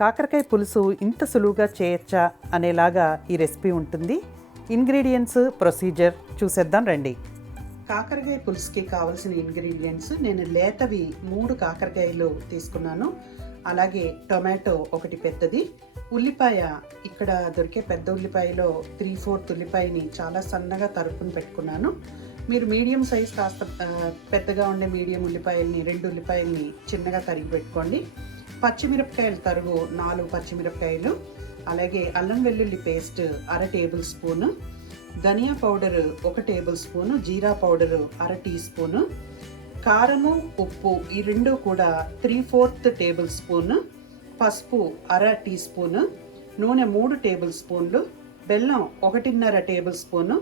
కాకరకాయ పులుసు ఇంత సులువుగా చేయొచ్చా అనేలాగా ఈ రెసిపీ ఉంటుంది. ఇంగ్రీడియంట్స్, ప్రొసీజర్ చూసేద్దాం రండి. కాకరకాయ పులుసుకి కావాల్సిన ఇంగ్రీడియంట్స్, నేను లేతవి 3 కాకరకాయలు తీసుకున్నాను. అలాగే టొమాటో ఒకటి పెద్దది, ఉల్లిపాయ ఇక్కడ దొరికే పెద్ద ఉల్లిపాయలో 3/4 ఉల్లిపాయని చాలా సన్నగా తరుపుని పెట్టుకున్నాను. మీరు మీడియం సైజ్ కాస్త పెద్దగా ఉండే మీడియం ఉల్లిపాయల్ని 2 ఉల్లిపాయల్ని చిన్నగా తరిగి పెట్టుకోండి. పచ్చిమిరపకాయలు తరుగు 4 పచ్చిమిరపకాయలు, అలాగే అల్లం వెల్లుల్లి పేస్ట్ 1/2 టేబుల్ స్పూను, ధనియా పౌడర్ 1 టేబుల్ స్పూను, జీరా పౌడర్ 1/2 టీ స్పూను, కారము ఉప్పు ఈ రెండు కూడా 3/4 టేబుల్ స్పూను, పసుపు 1/2 టీ స్పూను, నూనె 3 టేబుల్ స్పూన్లు, బెల్లం 1.5 టేబుల్ స్పూను,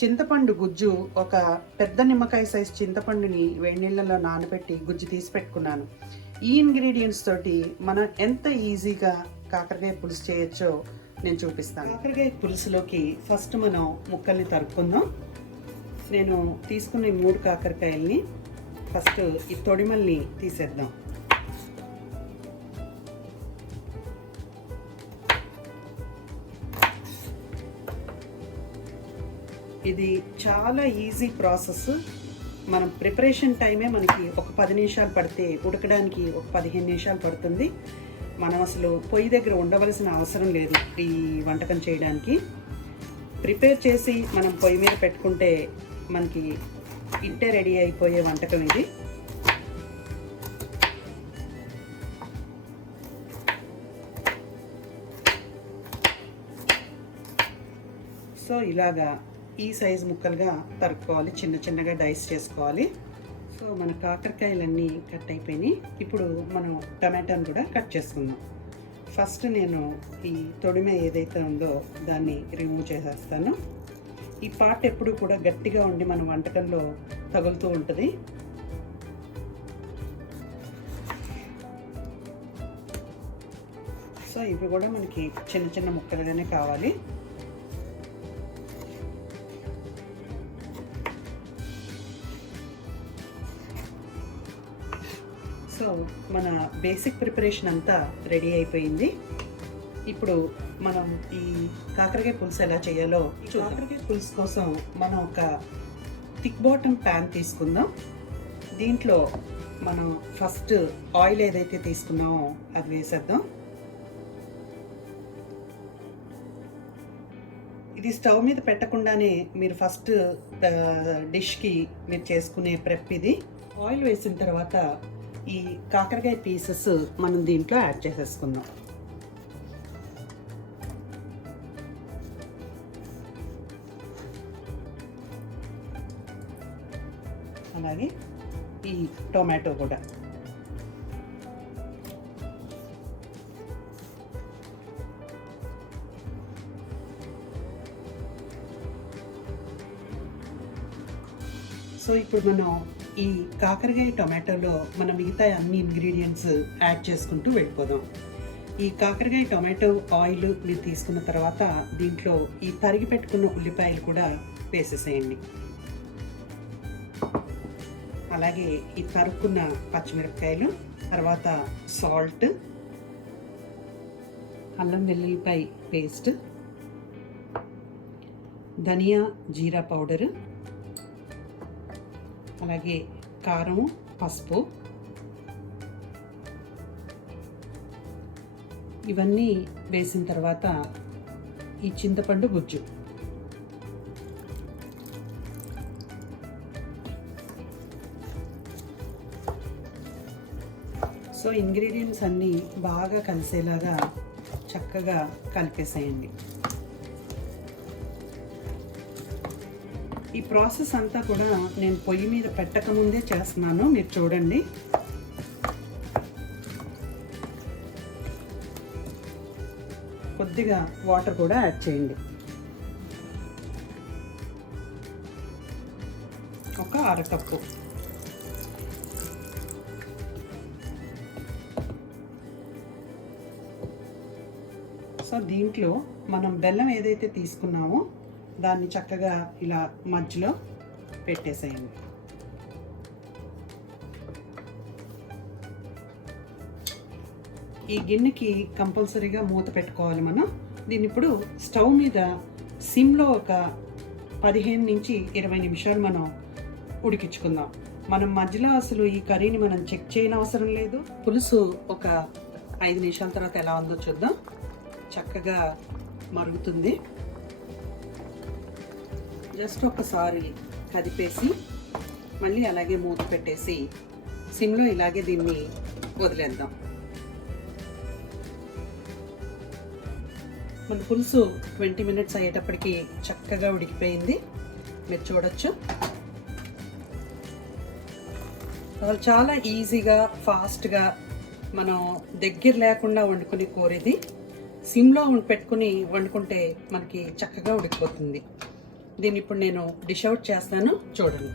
చింతపండు గుజ్జు ఒక పెద్ద నిమ్మకాయ సైజ్ చింతపండుని వేడి నీళ్ళలో నానబెట్టి గుజ్జు తీసి పెట్టుకున్నాను. ఈ ఇంగ్రీడియంట్స్ తోటి మనం ఎంత ఈజీగా కాకరకాయ పులుసు చేయొచ్చో నేను చూపిస్తాను. కాకరకాయ పులుసులోకి ఫస్ట్ మనం ముక్కల్ని తరుక్కుందాం. నేను తీసుకున్న 3 కాకరకాయల్ని ఫస్ట్ ఈ తొడిమల్ని తీసేద్దాం. ఇది చాలా ఈజీ ప్రాసెస్. మనం ప్రిపరేషన్ టైమే మనకి ఒక 10 నిమిషాలు పడితే ఉడకడానికి ఒక 15 నిమిషాలు పడుతుంది. మనం అసలు పొయ్యి దగ్గర ఉండవలసిన అవసరం లేదు ఈ వంటకం చేయడానికి. ప్రిపేర్ చేసి మనం పొయ్యి మీద పెట్టుకుంటే మనకి ఇంటే రెడీ అయిపోయే వంటకం ఇది. సో ఇలాగా ఈ సైజు ముక్కలుగా తరుక్కోవాలి, చిన్న చిన్నగా డైస్ చేసుకోవాలి. సో మన కాకరకాయలన్నీ కట్ అయిపోయినాయి. ఇప్పుడు మనం టమాటాను కూడా కట్ చేసుకుందాం. ఫస్ట్ నేను ఈ తొడిమె ఏదైతే ఉందో దాన్ని రిమూవ్ చేసేస్తాను. ఈ పార్ట్ ఎప్పుడు కూడా గట్టిగా ఉండి మన వంటకంలో తగులుతూ ఉంటుంది. సో ఇవి కూడా మనకి చిన్న చిన్న ముక్కలుగానే కావాలి. సో మన బేసిక్ ప్రిపరేషన్ అంతా రెడీ అయిపోయింది. ఇప్పుడు మనం ఈ కాకరకాయ పులుసు ఎలా చేయాలో చూద్దాం. కాకరకాయ పులుసు కోసం మనం ఒక థిక్ బాటమ్ ప్యాన్ తీసుకుందాం. దీంట్లో మనం ఫస్ట్ ఆయిల్ ఏదైతే తీసుకున్నామో అది వేసేద్దాం. ఇది స్టవ్ మీద పెట్టకుండానే మీరు ఫస్ట్ డిష్కి మీరు చేసుకునే ప్రెప్ ఇది. ఆయిల్ వేసిన తర్వాత ఈ కాకరకాయ పీసెస్ మనం దీంట్లో యాడ్ చేసేసుకుందాం. అలాగే ఈ టొమాటో కూడా. సో ఇప్పుడు మనం ఈ కాకరకాయ టొమాటోలో మన మిగతా అన్ని ఇంగ్రీడియంట్స్ యాడ్ చేసుకుంటూ వెళ్ళిపోదాం. ఈ కాకరకాయ టొమాటో ఆయిల్ మీరు తీసుకున్న తర్వాత దీంట్లో ఈ తరిగి పెట్టుకున్న ఉల్లిపాయలు కూడా వేసేసేయండి. అలాగే ఈ తరుక్కున్న పచ్చిమిరపకాయలు, తర్వాత సాల్ట్, అల్లం వెల్లుల్లిపాయ పేస్ట్, ధనియా జీరా పౌడరు, అలాగే కారము, పసుపు, ఇవన్నీ వేసిన తర్వాత ఈ చింతపండు గుజ్జు. సో ఇంగ్రీడియంట్స్ అన్నీ బాగా కలిసేలాగా చక్కగా కలిపేసేయండి. ఈ ప్రాసెస్ అంతా కూడా నేను పొయ్యి మీద పెట్టకముందే చేస్తున్నాను, మీరు చూడండి. కొద్దిగా వాటర్ కూడా యాడ్ చేయండి. ఒక 1/2 కప్పు. సో దీంట్లో మనం బెల్లం ఏదైతే తీసుకున్నామో దాన్ని చక్కగా ఇలా మధ్యలో పెట్టేసేయండి. ఈ గిన్నెకి కంపల్సరీగా మూత పెట్టుకోవాలి మనం. దీన్ని ఇప్పుడు స్టవ్ మీద సిమ్లో ఒక 15 నుంచి 20 నిమిషాలు మనం ఉడికించుకుందాం. మనం మధ్యలో అసలు ఈ కర్రీని మనం చెక్ చేయని అవసరం లేదు. పులుసు ఒక 5 నిమిషాల తర్వాత ఎలా ఉందో చూద్దాం. చక్కగా మరుగుతుంది. జస్ట్ ఒకసారి కదిపేసి మళ్ళీ అలాగే మూత పెట్టేసి సిమ్లో ఇలాగే దీన్ని వదిలేద్దాం. మన పులుసు 20 మినిట్స్ అయ్యేటప్పటికి చక్కగా ఉడికిపోయింది. మీరు చూడొచ్చు. చాలా ఈజీగా ఫాస్ట్గా మనం దగ్గర లేకుండా వండుకునే కూర ఇది. సిమ్లో పెట్టుకుని వండుకుంటే మనకి చక్కగా ఉడికిపోతుంది. దీన్ని ఇప్పుడు నేను డిష్ అవుట్ చేస్తాను, చూడండి.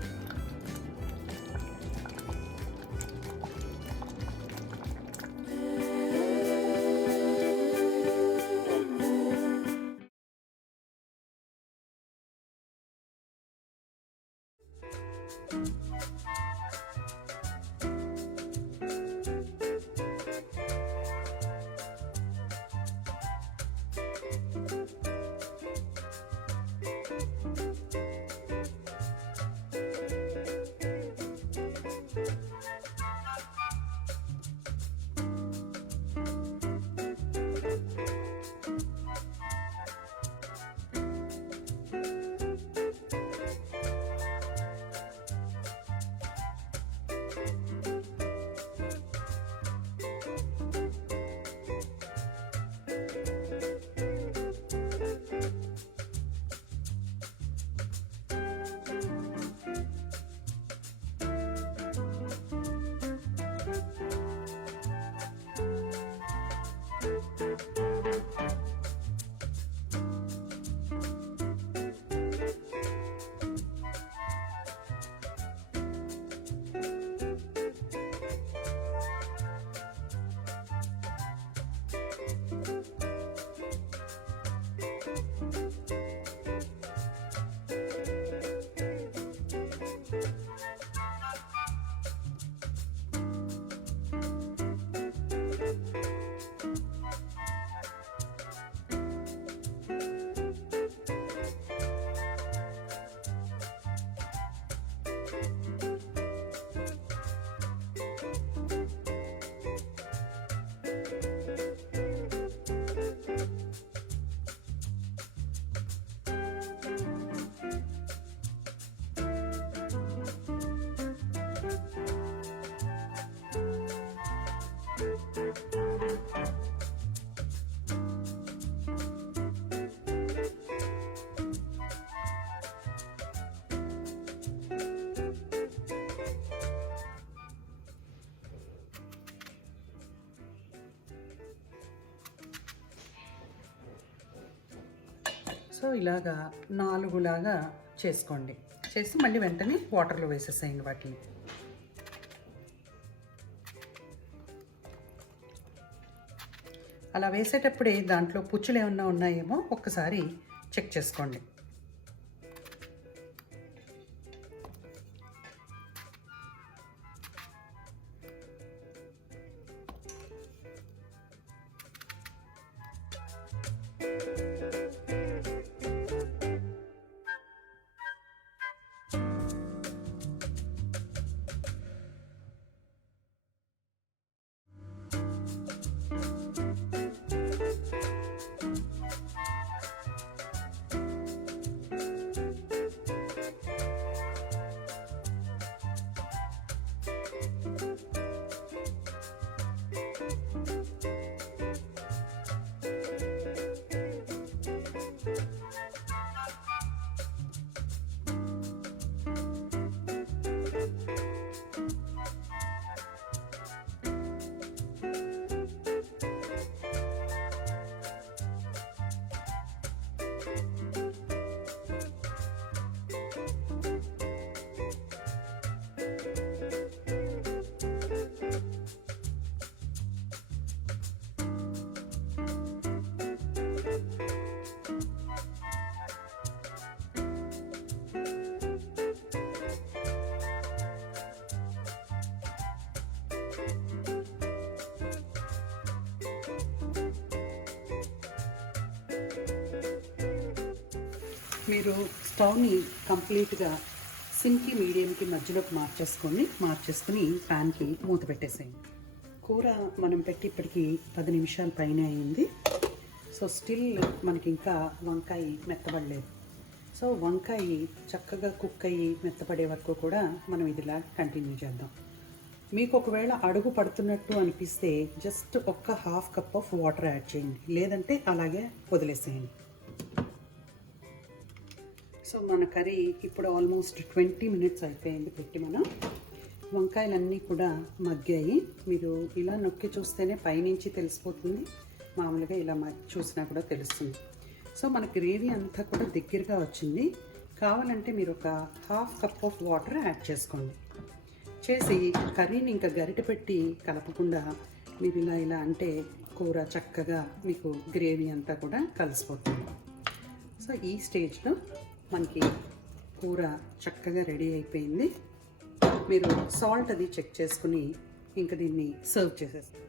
సో ఇలాగా 4 చేసుకోండి. చేసి మళ్ళీ వెంటనే వాటర్లో వేసేసేయండి వాటిని. అలా వేసేటప్పుడే దాంట్లో పుచ్చులు ఏమన్నా ఉన్నాయేమో ఒక్కసారి చెక్ చేసుకోండి. మీరు స్టవ్ని కంప్లీట్గా సిమ్కి మీడియంకి మధ్యలోకి మార్చేసుకుని ప్యాన్కి మూత పెట్టేసేయండి. కూర మనం పెట్టి ఇప్పటికి 10 నిమిషాల పైన అయింది. సో స్టిల్ మనకి ఇంకా వంకాయ మెత్తబడలేదు. సో వంకాయ చక్కగా కుక్ అయ్యి మెత్తపడే వరకు కూడా మనం ఇదిలా కంటిన్యూ చేద్దాం. మీకు ఒకవేళ అడుగు పడుతున్నట్టు అనిపిస్తే జస్ట్ ఒక్క half cup of water add చేయండి, లేదంటే అలాగే వదిలేసేయండి. సో మన కర్రీ ఇప్పుడు ఆల్మోస్ట్ 20 మినిట్స్ అయిపోయింది పెట్టి. మనం వంకాయలన్నీ కూడా మగ్గాయి. మీరు ఇలా నొక్కి చూస్తేనే పైనుంచి తెలిసిపోతుంది, మామూలుగా ఇలా చూసినా కూడా తెలుస్తుంది. సో మన గ్రేవీ అంతా కూడా దగ్గరగా వచ్చింది. కావాలంటే మీరు ఒక half cup of water add చేసుకోండి. చేసి కర్రీని ఇంకా గరిటె పెట్టి కలపకుండా మీరు ఇలా అంటే కూర చక్కగా మీకు గ్రేవీ అంతా కూడా కలిసిపోతుంది. సో ఈ స్టేజ్లో మనకి కూర చక్కగా రెడీ అయిపోయింది. మీరు సాల్ట్ అది చెక్ చేసుకుని ఇంకా దీన్ని సర్వ్ చేసేస్తారు.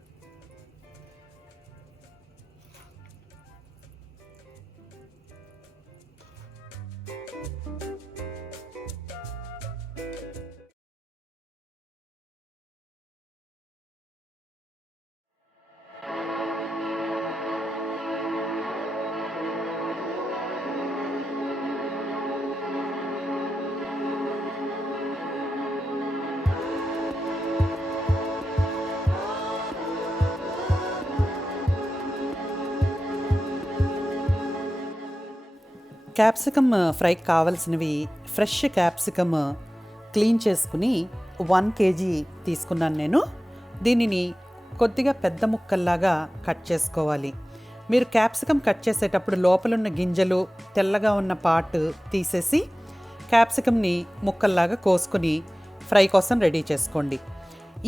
క్యాప్సికమ్ ఫ్రైకి కావాల్సినవి ఫ్రెష్ క్యాప్సికమ్ క్లీన్ చేసుకుని 1 kg తీసుకున్నాను నేను. దీనిని కొద్దిగా పెద్ద ముక్కల్లాగా కట్ చేసుకోవాలి. మీరు క్యాప్సికమ్ కట్ చేసేటప్పుడు లోపలున్న గింజలు తెల్లగా ఉన్న పార్ట్ తీసేసి క్యాప్సికమ్ని ముక్కల్లాగా కోసుకొని ఫ్రై కోసం రెడీ చేసుకోండి.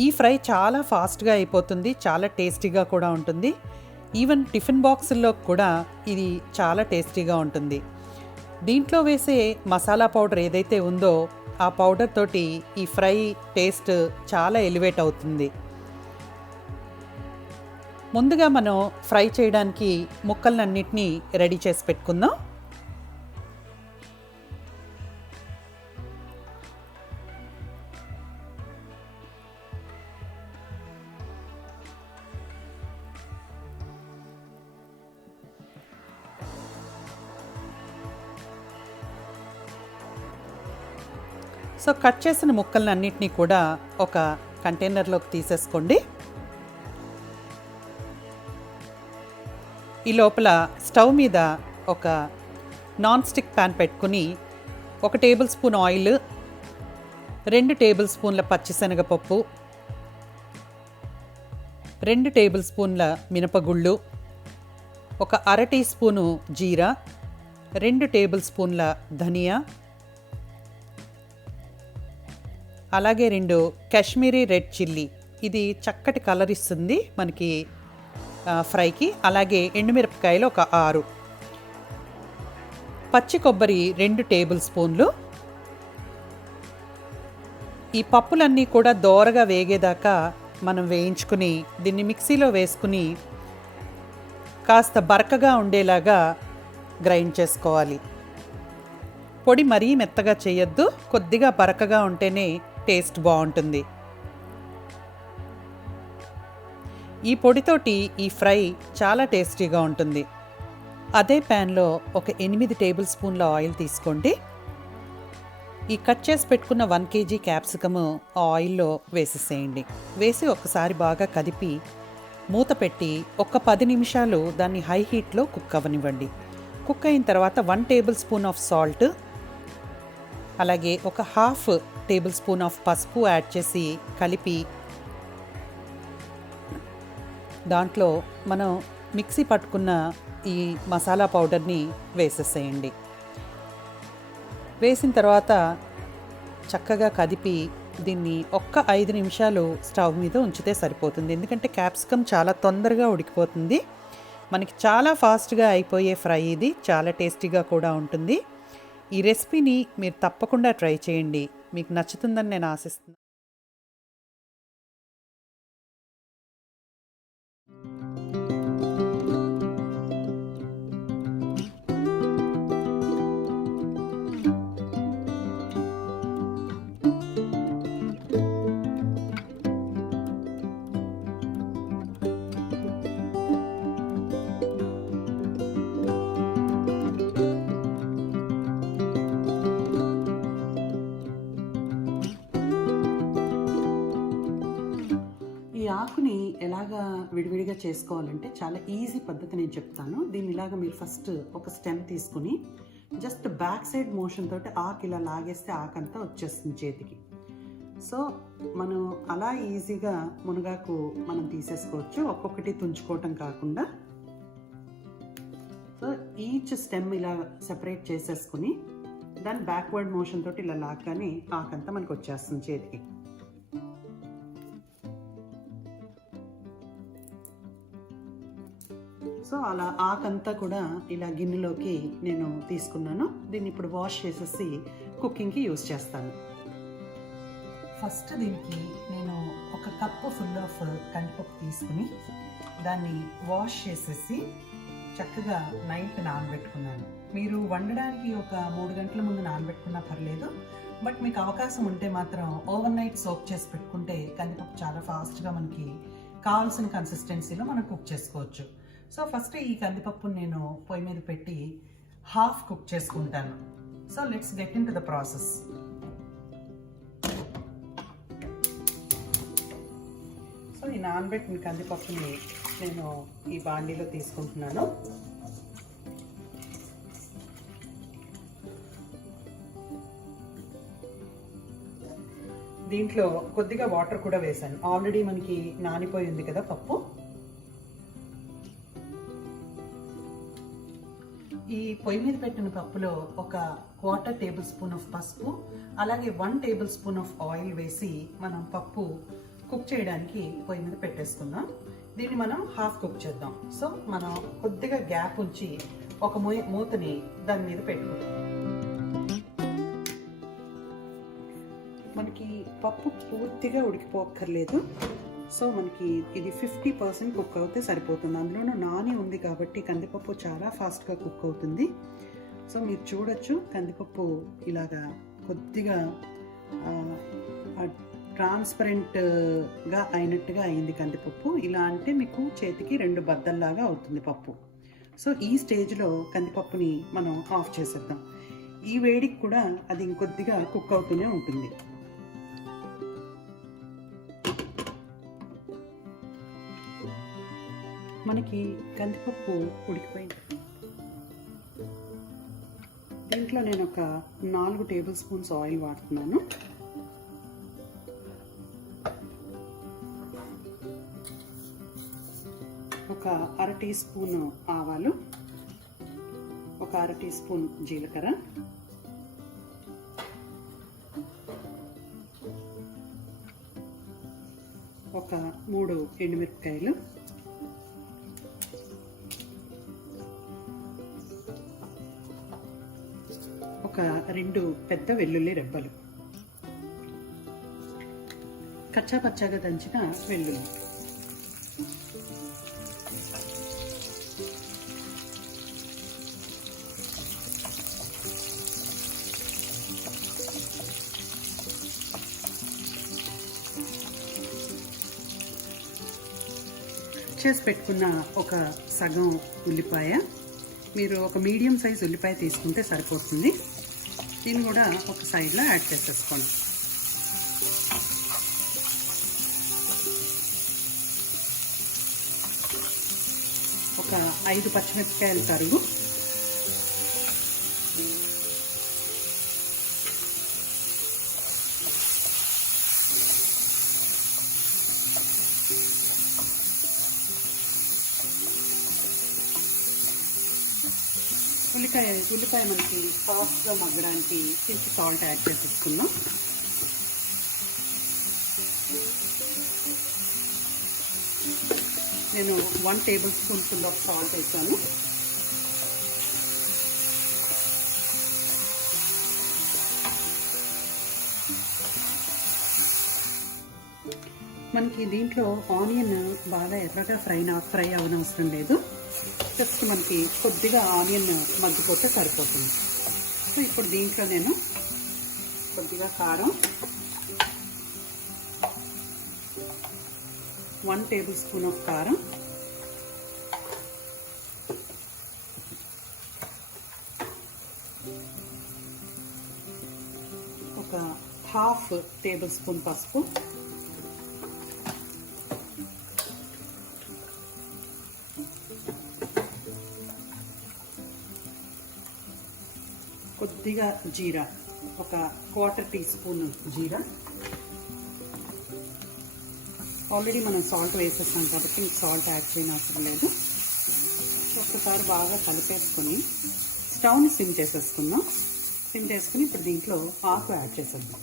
ఈ ఫ్రై చాలా ఫాస్ట్గా అయిపోతుంది, చాలా టేస్టీగా కూడా ఉంటుంది. ఈవెన్ టిఫిన్ బాక్సుల్లో కూడా ఇది చాలా టేస్టీగా ఉంటుంది. దీంట్లో వేసే మసాలా పౌడర్ ఏదైతే ఉందో ఆ పౌడర్ తోటి ఈ ఫ్రై టేస్ట్ చాలా ఎలివేట్ అవుతుంది. ముందుగా మనం ఫ్రై చేయడానికి ముక్కలన్నిటినీ రెడీ చేసి పెట్టుకుందాం. సో కట్ చేసిన ముక్కలన్నిటినీ కూడా ఒక కంటైనర్లోకి తీసేసుకోండి. ఈ లోపల స్టవ్ మీద ఒక నాన్ స్టిక్ ప్యాన్ పెట్టుకుని 1 టేబుల్ స్పూన్ ఆయిల్, 2 టేబుల్ స్పూన్ల పచ్చిశనగపప్పు, 2 టేబుల్ స్పూన్ల మినపగుళ్ళు, ఒక 1/2 టీ స్పూను జీరా, 2 టేబుల్ స్పూన్ల ధనియా, అలాగే 2 కాశ్మీరీ రెడ్ చిల్లీ, ఇది చక్కటి కలర్ ఇస్తుంది మనకి ఫ్రైకి. అలాగే ఎండుమిరపకాయలు ఒక 6, పచ్చి కొబ్బరి 2 టేబుల్ స్పూన్లు. ఈ పప్పులన్నీ కూడా దోరగా వేగేదాకా మనం వేయించుకుని దీన్ని మిక్సీలో వేసుకుని కాస్త బరకగా ఉండేలాగా గ్రైండ్ చేసుకోవాలి. పొడి మరీ మెత్తగా చేయొద్దు, కొద్దిగా బరకగా ఉంటేనే టేస్ట్ బాగుంటుంది. ఈ పొడితోటి ఈ ఫ్రై చాలా టేస్టీగా ఉంటుంది. అదే ప్యాన్లో ఒక 8 టేబుల్ స్పూన్ల ఆయిల్ తీసుకోండి. ఈ కట్ చేసి పెట్టుకున్న 1 kg క్యాప్సికమ్ ఆయిల్లో వేసేసేయండి. వేసి ఒకసారి బాగా కదిపి మూత పెట్టి ఒక 10 నిమిషాలు దాన్ని హై హీట్లో కుక్ అవ్వనివ్వండి. కుక్ అయిన తర్వాత 1 టేబుల్ స్పూన్ ఆఫ్ సాల్ట్, అలాగే ఒక హాఫ్ టేబుల్ స్పూన్ ఆఫ్ పసుపు యాడ్ చేసి కలిపి దాంట్లో మనం మిక్సీ పట్టుకున్న ఈ మసాలా పౌడర్ని వేసేసేయండి. వేసిన తర్వాత చక్కగా కదిపి దీన్ని ఒక్క 5 నిమిషాలు స్టవ్ మీద ఉంచితే సరిపోతుంది. ఎందుకంటే క్యాప్సికమ్ చాలా తొందరగా ఉడికిపోతుంది. మనకి చాలా ఫాస్ట్గా అయిపోయే ఫ్రై ఇది, చాలా టేస్టీగా కూడా ఉంటుంది. ఈ రెసిపీని మీరు తప్పకుండా ట్రై చేయండి, మీకు నచ్చుతుందని నేను ఆశిస్తున్నాను. ఎలాగా విడివిడిగా చేసుకోవాలంటే చాలా ఈజీ పద్ధతి నేను చెప్తాను. దీన్ని ఇలాగా మీరు ఫస్ట్ ఒక స్టెమ్ తీసుకుని జస్ట్ బ్యాక్ సైడ్ మోషన్ తోటి ఆకు ఇలా లాగేస్తే ఆకంతా వచ్చేస్తుంది చేతికి. సో మనం అలా ఈజీగా మునగాకు మనం తీసేసుకోవచ్చు, ఒక్కొక్కటి తుంచుకోవటం కాకుండా. సో ఈచ్ స్టెమ్ ఇలా సెపరేట్ చేసేసుకుని దాని బ్యాక్వర్డ్ మోషన్ తోటి ఇలా లాగ్గానే ఆకంతా మనకు వచ్చేస్తుంది చేతికి. సో అలా ఆకంతా కూడా ఇలా గిన్నెలోకి నేను తీసుకున్నాను. దీన్ని ఇప్పుడు వాష్ చేసేసి కుకింగ్కి యూజ్ చేస్తాను. ఫస్ట్ దీనికి నేను ఒక కప్పు ఫుల్ ఆఫ్ కందిపప్పు తీసుకుని దాన్ని వాష్ చేసేసి చక్కగా నైట్ నానబెట్టుకున్నాను. మీరు వండడానికి ఒక 3 గంటల ముందు నానబెట్టుకున్నా పర్లేదు, బట్ మీకు అవకాశం ఉంటే మాత్రం ఓవర్ నైట్ సోక్ చేసి పెట్టుకుంటే కందిపప్పు చాలా ఫాస్ట్గా మనకి కావాల్సిన కన్సిస్టెన్సీలో మనం కుక్ చేసుకోవచ్చు. సో ఫస్ట్ ఈ కందిపప్పుని నేను పొయ్యి మీద పెట్టి హాఫ్ కుక్ చేసుకుంటాను. So let's get in to the process. So ఈ నానబెట్టిన కందిపప్పుని నేను ఈ బాండీలో తీసుకుంటున్నాను. దీంట్లో కొద్దిగా వాటర్ కూడా వేసాను. ఆల్రెడీ మనకి నానిపోయింది కదా పప్పు. ఈ పొయ్యి మీద పెట్టిన పప్పులో ఒక 1/4 టేబుల్ స్పూన్ ఆఫ్ పసుపు, అలాగే 1 టేబుల్ స్పూన్ ఆఫ్ ఆయిల్ వేసి మనం పప్పు కుక్ చేయడానికి పొయ్యి మీద పెట్టేసుకుందాం. దీన్ని మనం హాఫ్ కుక్ చేద్దాం. సో మనం కొద్దిగా గ్యాప్ ఉంచి ఒక మూతని దాని మీద పెట్టుకుందాం. మనకి పప్పు పూర్తిగా ఉడికిపోక్కర్లేదు. సో మనకి ఇది 50% కుక్ అవుతే సరిపోతుంది. అందులోనూ నాని ఉంది కాబట్టి కందిపప్పు చాలా ఫాస్ట్గా కుక్ అవుతుంది. సో మీరు చూడొచ్చు కందిపప్పు కొద్దిగా ట్రాన్స్పరెంట్గా అయినట్టుగా అయింది కందిపప్పు. ఇలా అంటే మీకు చేతికి 2 బద్దల్లాగా అవుతుంది పప్పు. సో ఈ స్టేజ్లో కందిపప్పుని మనం ఆఫ్ చేసేద్దాం. ఈ వేడికి కూడా అది ఇంకొద్దిగా కుక్ అవుతూనే ఉంటుంది. మనకి కందిపప్పు ఉడికిపోయింది. దీంట్లో నేను ఒక 4 టేబుల్ స్పూన్స్ ఆయిల్ వాడుతున్నాను. ఒక 1/2 టీ స్పూన్ ఆవాలు, ఒక 1/2 టీ స్పూన్ జీలకర్ర, ఒక 3 ఎండుమిరపకాయలు, ఒక 2 పెద్ద వెల్లుల్లి రెబ్బలు, కచ్చా పచ్చాగా దంచిన వెల్లుల్లి, చేసి పెట్టుకున్న ఒక సగం ఉల్లిపాయ. మీరు ఒక మీడియం సైజ్ ఉల్లిపాయ తీసుకుంటే సరిపోతుంది. దీన్ని కూడా ఒక సైడ్లో యాడ్ చేసేసుకోండి. ఒక 5 పచ్చిమిరపకాయల తరుగు, ఉల్లిపాయ మనకి సాఫ్ట్గా మగ్గడానికి కొంచెం సాల్ట్ యాడ్ చేసేసుకుందాం. నేను 1 table spoon full of salt వేసాను. మనకి దీంట్లో ఆనియన్ బాగా ఎర్రగా ఫ్రై అవనవసరం లేదు. జస్ట్ మనకి కొద్దిగా ఆనియన్ మగ్గిపోతే సరిపోతుంది. సో ఇప్పుడు దీంట్లో నేను కొద్దిగా కారం, 1 టేబుల్ స్పూన్ ఆఫ్ కారం, ఒక 1/2 టేబుల్ స్పూన్ పసుపు, కొద్దిగా జీరా, ఒక 1/4 టీ స్పూన్ జీరా. ఆల్రెడీ మనం సాల్ట్ వేసేస్తాం కాబట్టి మీకు సాల్ట్ యాడ్ చేయనవసరం లేదు. ఒక్కసారి బాగా కలిపేసుకొని స్టవ్ని సిమ్ చేసేసుకుందాం. సిమ్ చేసుకుని ఇప్పుడు దీంట్లో ఆకు యాడ్ చేసేద్దాం.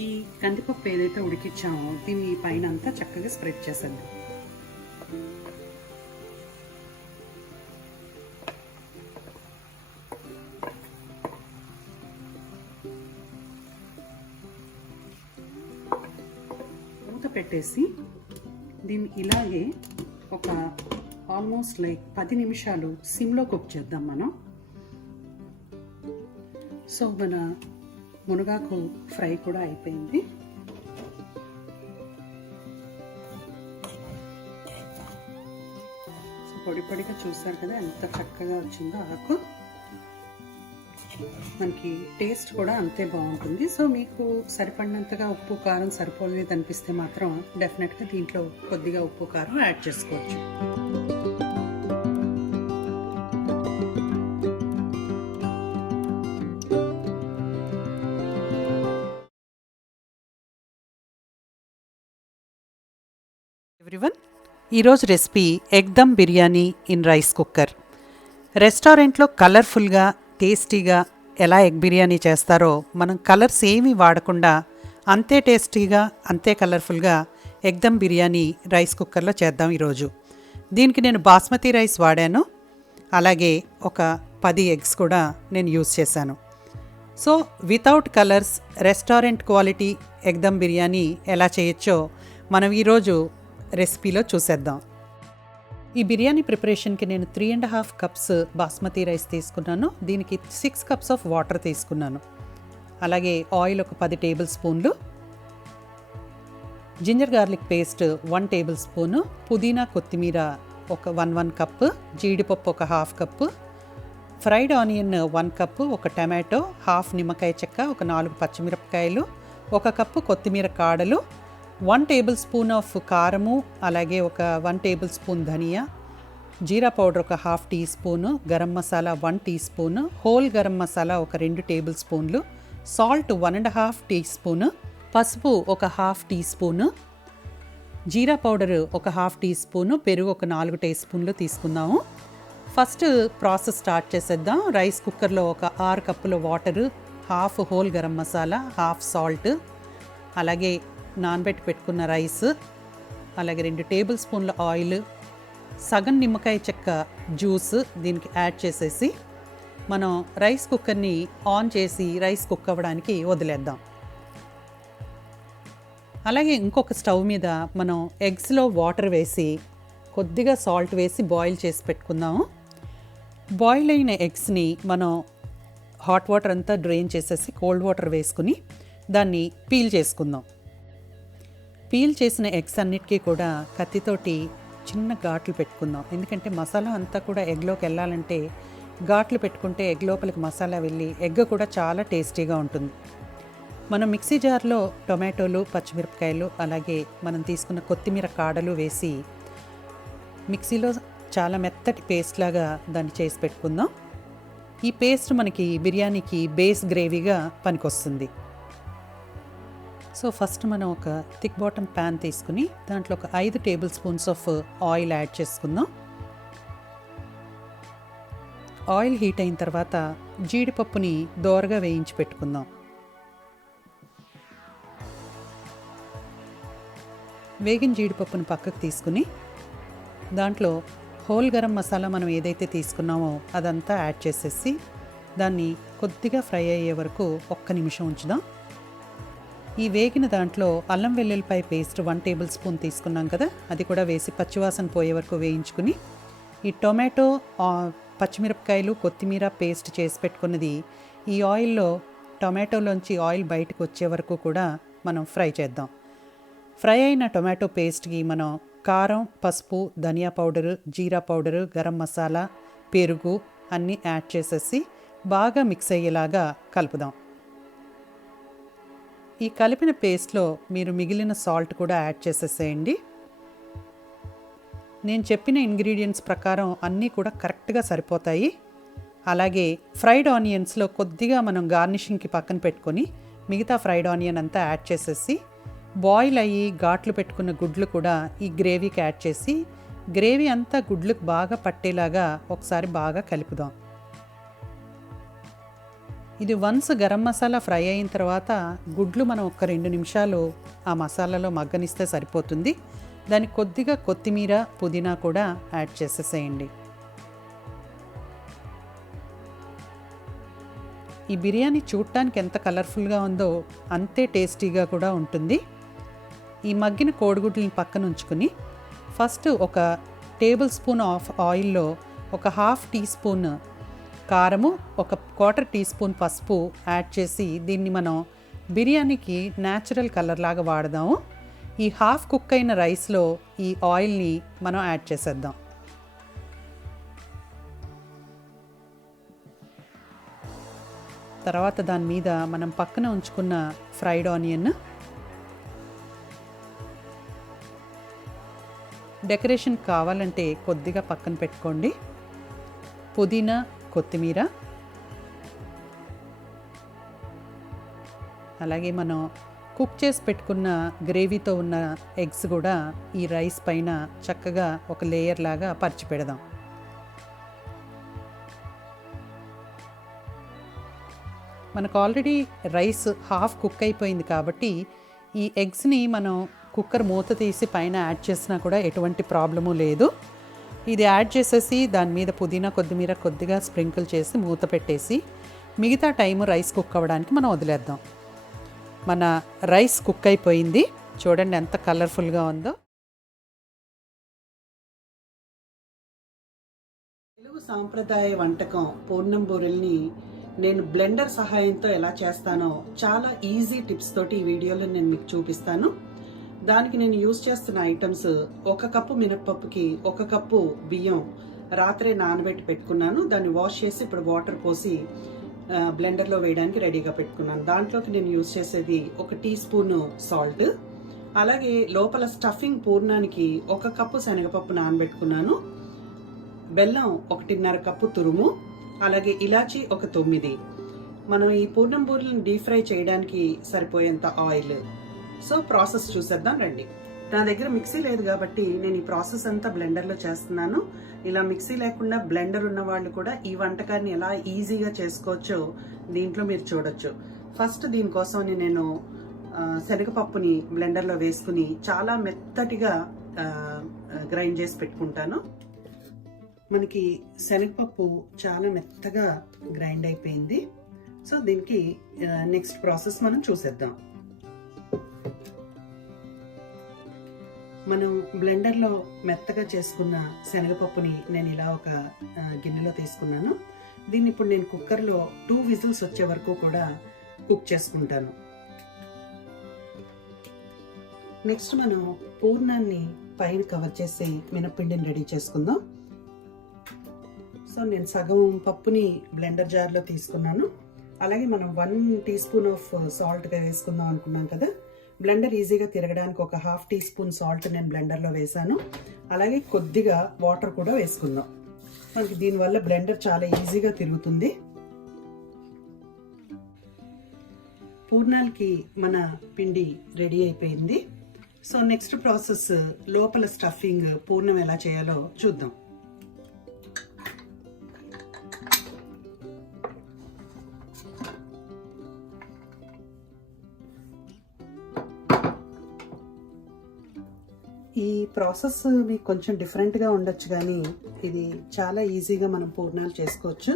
ఈ కందిపప్పు ఏదైతే ఉడికించామో దీన్ని పైన అంతా చక్కగా స్ప్రెడ్ చేసేద్దాం. మూత పెట్టేసి దీన్ని ఇలాగే ఒక ఆల్మోస్ట్ లైక్ 10 నిమిషాలు సిమ్లో కుక్ చేద్దాం మనం. సో మన మునగాకు ఫ్రై కూడా అయిపోయింది. సో పొడి పొడిగా చూసారు కదా ఎంత చక్కగా వచ్చిందో ఆకు. మనకి టేస్ట్ కూడా అంతే బాగుంటుంది. సో మీకు సరిపడినంతగా ఉప్పు కారం సరిపోలేదు అనిపిస్తే మాత్రం డెఫినెట్గా దీంట్లో కొద్దిగా ఉప్పు కారం యాడ్ చేసుకోవచ్చు. ఎవ్రీవన్, ఈరోజు recipe egg dum biryani in rice cooker. రెస్టారెంట్లో కలర్ఫుల్గా టేస్టీగా ఎలా ఎగ్ బిర్యానీ చేస్తారో మనం కలర్స్ ఏమీ వాడకుండా అంతే టేస్టీగా అంతే కలర్ఫుల్గా ఎగ్ దమ్ బిర్యానీ రైస్ కుక్కర్లో చేద్దాం ఈరోజు. దీనికి నేను బాస్మతి రైస్ వాడాను, అలాగే ఒక 10 ఎగ్స్ కూడా నేను యూజ్ చేశాను. So without colours restaurant quality egg dum biryani ఎలా చేయొచ్చో మనం ఈరోజు రెసిపీలో చూసేద్దాం. ఈ బిర్యానీ ప్రిపరేషన్కి నేను 3.5 కప్స్ బాస్మతి రైస్ తీసుకున్నాను. దీనికి 6 కప్స్ ఆఫ్ వాటర్ తీసుకున్నాను. అలాగే ఆయిల్ ఒక 10 టేబుల్ స్పూన్లు, ginger garlic paste 1 table spoon, పుదీనా కొత్తిమీర ఒక 1 కప్పు, జీడిపప్పు ఒక 1/2 కప్పు, ఫ్రైడ్ ఆనియన్ 1 కప్పు, ఒక టమాటో, 1/2 నిమ్మకాయ చెక్క, ఒక 4 పచ్చిమిరపకాయలు, 1 కప్పు కొత్తిమీర కాడలు, 1 టేబుల్ స్పూన్ ఆఫ్ కారము, అలాగే ఒక 1 టేబుల్ స్పూన్ ధనియా, జీరా పౌడర్ ఒక 1/2 tea spoon, garam masala 1 tea spoon, whole garam masala ఒక 2 టేబుల్ స్పూన్లు, సాల్ట్ 1.5 టీ స్పూను, పసుపు ఒక 1/2 టీ స్పూను, జీరా పౌడర్ ఒక 1/2 టీ స్పూను, పెరుగు ఒక 4 టీ స్పూన్లు తీసుకుందాము. ఫస్ట్ ప్రాసెస్ స్టార్ట్ చేసేద్దాం. రైస్ కుక్కర్లో ఒక 6 కప్పుల water, 1/2 whole garam masala, 1/2 salt, అలాగే నానబెట్టి పెట్టుకున్న రైస్, అలాగే 2 టేబుల్ స్పూన్ల ఆయిల్, సగం నిమ్మకాయ చెక్క జ్యూస్ దీనికి యాడ్ చేసేసి మనం రైస్ కుక్కర్ని ఆన్ చేసి రైస్ కుక్ అవ్వడానికి వదిలేద్దాం. అలాగే ఇంకొక స్టవ్ మీద మనం ఎగ్స్లో వాటర్ వేసి కొద్దిగా సాల్ట్ వేసి బాయిల్ చేసి పెట్టుకుందాము. బాయిల్ అయిన ఎగ్స్ని మనం హాట్ వాటర్ అంతా డ్రైన్ చేసేసి కోల్డ్ వాటర్ వేసుకుని దాన్ని పీల్ చేసుకుందాం. పీల్ చేసిన ఎగ్స్ అన్నిటికీ కూడా కత్తితోటి చిన్న ఘాట్లు పెట్టుకుందాం. ఎందుకంటే మసాలా అంతా కూడా ఎగ్లోకి వెళ్ళాలంటే ఘాట్లు పెట్టుకుంటే ఎగ్ లోపలికి మసాలా వెళ్ళి ఎగ్ కూడా చాలా టేస్టీగా ఉంటుంది. మనం మిక్సీ జార్లో టొమాటోలు, పచ్చిమిరపకాయలు, అలాగే మనం తీసుకున్న కొత్తిమీర కాడలు వేసి మిక్సీలో చాలా మెత్తటి పేస్ట్ లాగా దాన్ని చేసి పెట్టుకుందాం. ఈ పేస్ట్ మనకి బిర్యానీకి బేస్ గ్రేవీగా పనికొస్తుంది. సో ఫస్ట్ మనం ఒక థిక్ బాటమ్ ప్యాన్ తీసుకుని దాంట్లో ఒక 5 table spoons of oil add చేసుకుందాం. ఆయిల్ హీట్ అయిన తర్వాత జీడిపప్పుని దోరగా వేయించి పెట్టుకుందాం. వేగిన జీడిపప్పుని పక్కకు తీసుకుని దాంట్లో హోల్ గరం మసాలా మనం ఏదైతే తీసుకున్నామో అదంతా యాడ్ చేసేసి దాన్ని కొద్దిగా ఫ్రై అయ్యే వరకు 1 నిమిషం ఉంచుదాం. ఈ వేగిన దాంట్లో అల్లం వెల్లుల్లిపాయ పేస్ట్ 1 టేబుల్ స్పూన్ తీసుకున్నాం కదా, అది కూడా వేసి పచ్చివాసన పోయే వరకు వేయించుకుని ఈ టొమాటో, పచ్చిమిరపకాయలు, కొత్తిమీర పేస్ట్ చేసి పెట్టుకున్నది ఈ ఆయిల్లో, టొమాటోలోంచి ఆయిల్ బయటకు వచ్చే వరకు కూడా మనం ఫ్రై చేద్దాం. ఫ్రై అయిన టొమాటో పేస్ట్కి మనం కారం, పసుపు, ధనియా పౌడరు, జీరా పౌడరు, గరం మసాలా, పెరుగు అన్నీ యాడ్ చేసేసి బాగా మిక్స్ అయ్యేలాగా కలుపుదాం. ఈ కలిపిన పేస్ట్లో మీరు మిగిలిన సాల్ట్ కూడా యాడ్ చేసేసేయండి. నేను చెప్పిన ఇంగ్రీడియంట్స్ ప్రకారం అన్నీ కూడా కరెక్ట్గా సరిపోతాయి. అలాగే ఫ్రైడ్ ఆనియన్స్లో కొద్దిగా మనం గార్నిషింగ్కి పక్కన పెట్టుకొని మిగతా ఫ్రైడ్ ఆనియన్ అంతా యాడ్ చేసేసి బాయిల్ అయ్యి ఘాట్లు పెట్టుకున్న గుడ్లు కూడా ఈ గ్రేవీకి యాడ్ చేసి గ్రేవీ అంతా గుడ్లకు బాగా పట్టేలాగా ఒకసారి బాగా కలుపుదాం. ఇది వన్స్ గరం మసాలా ఫ్రై అయిన తర్వాత గుడ్లు మనం 1-2 నిమిషాలు ఆ మసాలాలో మగ్గనిస్తే సరిపోతుంది. దానికి కొద్దిగా కొత్తిమీర, పుదీనా కూడా యాడ్ చేసేసేయండి. ఈ బిర్యానీ చూడటానికి ఎంత కలర్ఫుల్గా ఉందో అంతే టేస్టీగా కూడా ఉంటుంది. ఈ మగ్గిన కోడిగుడ్లని పక్కన ఉంచుకుని ఫస్ట్ 1 టేబుల్ స్పూన్ ఆఫ్ ఆయిల్లో 1/2 టీ స్పూన్ కారము, 1/4 టీ స్పూన్ పసుపు యాడ్ చేసి దీన్ని మనం బిర్యానీకి న్యాచురల్ కలర్ లాగా వాడదాము. ఈ హాఫ్ కుక్ అయిన రైస్లో ఈ ఆయిల్ని మనం యాడ్ చేసేద్దాం. తర్వాత దాని మీద మనం పక్కన ఉంచుకున్న ఫ్రైడ్ ఆనియన్, డెకరేషన్ కావాలంటే కొద్దిగా పక్కన పెట్టుకోండి, పుదీనా, కొత్తిమీర, అలాగే మనం కుక్ చేసి పెట్టుకున్న గ్రేవీతో ఉన్న ఎగ్స్ కూడా ఈ రైస్ పైన చక్కగా ఒక లేయర్ లాగా పరిచి పెడదాం. మనకు ఆల్రెడీ రైస్ హాఫ్ కుక్ అయిపోయింది కాబట్టి ఈ ఎగ్స్ని మనం కుక్కర్ మూత తీసి పైన యాడ్ చేసినా కూడా ఎటువంటి ప్రాబ్లము లేదు. ఇది యాడ్ చేసేసి దాని మీద పుదీనా, కొత్తిమీర కొద్దిగా స్ప్రింకిల్ చేసి మూత పెట్టేసి మిగతా టైము రైస్ కుక్ అవ్వడానికి మనం వదిలేద్దాం. మన రైస్ కుక్ అయిపోయింది, చూడండి ఎంత కలర్ఫుల్గా ఉందో. తెలుగు సాంప్రదాయ వంటకం పూర్ణం బూరెల్ని నేను బ్లెండర్ సహాయంతో ఎలా చేస్తానో చాలా ఈజీ టిప్స్ తోటి ఈ వీడియోలో నేను మీకు చూపిస్తాను. దానికి నేను యూజ్ చేస్తున్న ఐటమ్స్ 1 కప్పు మినప్పప్పుకి 1 కప్పు బియ్యం రాత్రే నానబెట్టి పెట్టుకున్నాను. దాన్ని వాష్ చేసి ఇప్పుడు వాటర్ పోసి బ్లెండర్లో వేయడానికి రెడీగా పెట్టుకున్నాను. దాంట్లోకి నేను యూజ్ చేసేది 1 టీ స్పూన్ సాల్ట్, అలాగే లోపల స్టఫింగ్ పూర్ణానికి 1 కప్పు శనగపప్పు నానబెట్టుకున్నాను, బెల్లం 1.5 కప్పు తురుము, అలాగే ఇలాచి 9. మనం ఈ పూర్ణం బూరెలను డీప్ ఫ్రై చేయడానికి సరిపోయేంత ఆయిల్. సో ప్రాసెస్ చూసేద్దాం రండి. నా దగ్గర మిక్సీ లేదు కాబట్టి నేను ఈ ప్రాసెస్ అంతా బ్లెండర్లో చేస్తున్నాను. ఇలా మిక్సీ లేకుండా బ్లెండర్ ఉన్న వాళ్ళు కూడా ఈ వంటకాన్ని ఎలా ఈజీగా చేసుకోవచ్చో దీంట్లో మీరు చూడొచ్చు. ఫస్ట్ దీనికోసం నేను శనగపప్పుని బ్లెండర్లో వేసుకుని చాలా మెత్తటిగా గ్రైండ్ చేసి పెట్టుకుంటాను. మనకి శనగపప్పు చాలా మెత్తగా గ్రైండ్ అయిపోయింది. సో దీనికి నెక్స్ట్ ప్రాసెస్ మనం చూసేద్దాం. మనం బ్లెండర్లో మెత్తగా చేసుకున్న శనగపప్పుని నేను ఇలా ఒక గిన్నెలో తీసుకున్నాను. దీన్ని ఇప్పుడు నేను కుక్కర్లో 2 విజిల్స్ వచ్చే వరకు కూడా కుక్ చేసుకుంటాను. నెక్స్ట్ మనం పూర్ణాన్ని పైన కవర్ చేసి మినప్పిండిని రెడీ చేసుకుందాం. సో నేను సగం పప్పుని బ్లెండర్ జార్లో తీసుకున్నాను. అలాగే మనం 1 టీ స్పూన్ ఆఫ్ సాల్ట్గా వేసుకుందాం అనుకున్నాం కదా. బ్లెండర్ ఈజీగా తిరగడానికి 1/2 టీ స్పూన్ సాల్ట్ నేను బ్లెండర్లో వేసాను. అలాగే కొద్దిగా వాటర్ కూడా వేసుకుందాం. మనకి దీనివల్ల బ్లెండర్ చాలా ఈజీగా తిరుగుతుంది. పూర్ణాలకి మన పిండి రెడీ అయిపోయింది. సో నెక్స్ట్ ప్రాసెస్ లోపల స్టఫింగ్ పూర్ణం ఎలా చేయాలో చూద్దాం. ఈ ప్రాసెస్ మీకు కొంచెం డిఫరెంట్గా ఉండొచ్చు, కానీ ఇది చాలా ఈజీగా మనం పూర్ణాలు చేసుకోవచ్చు.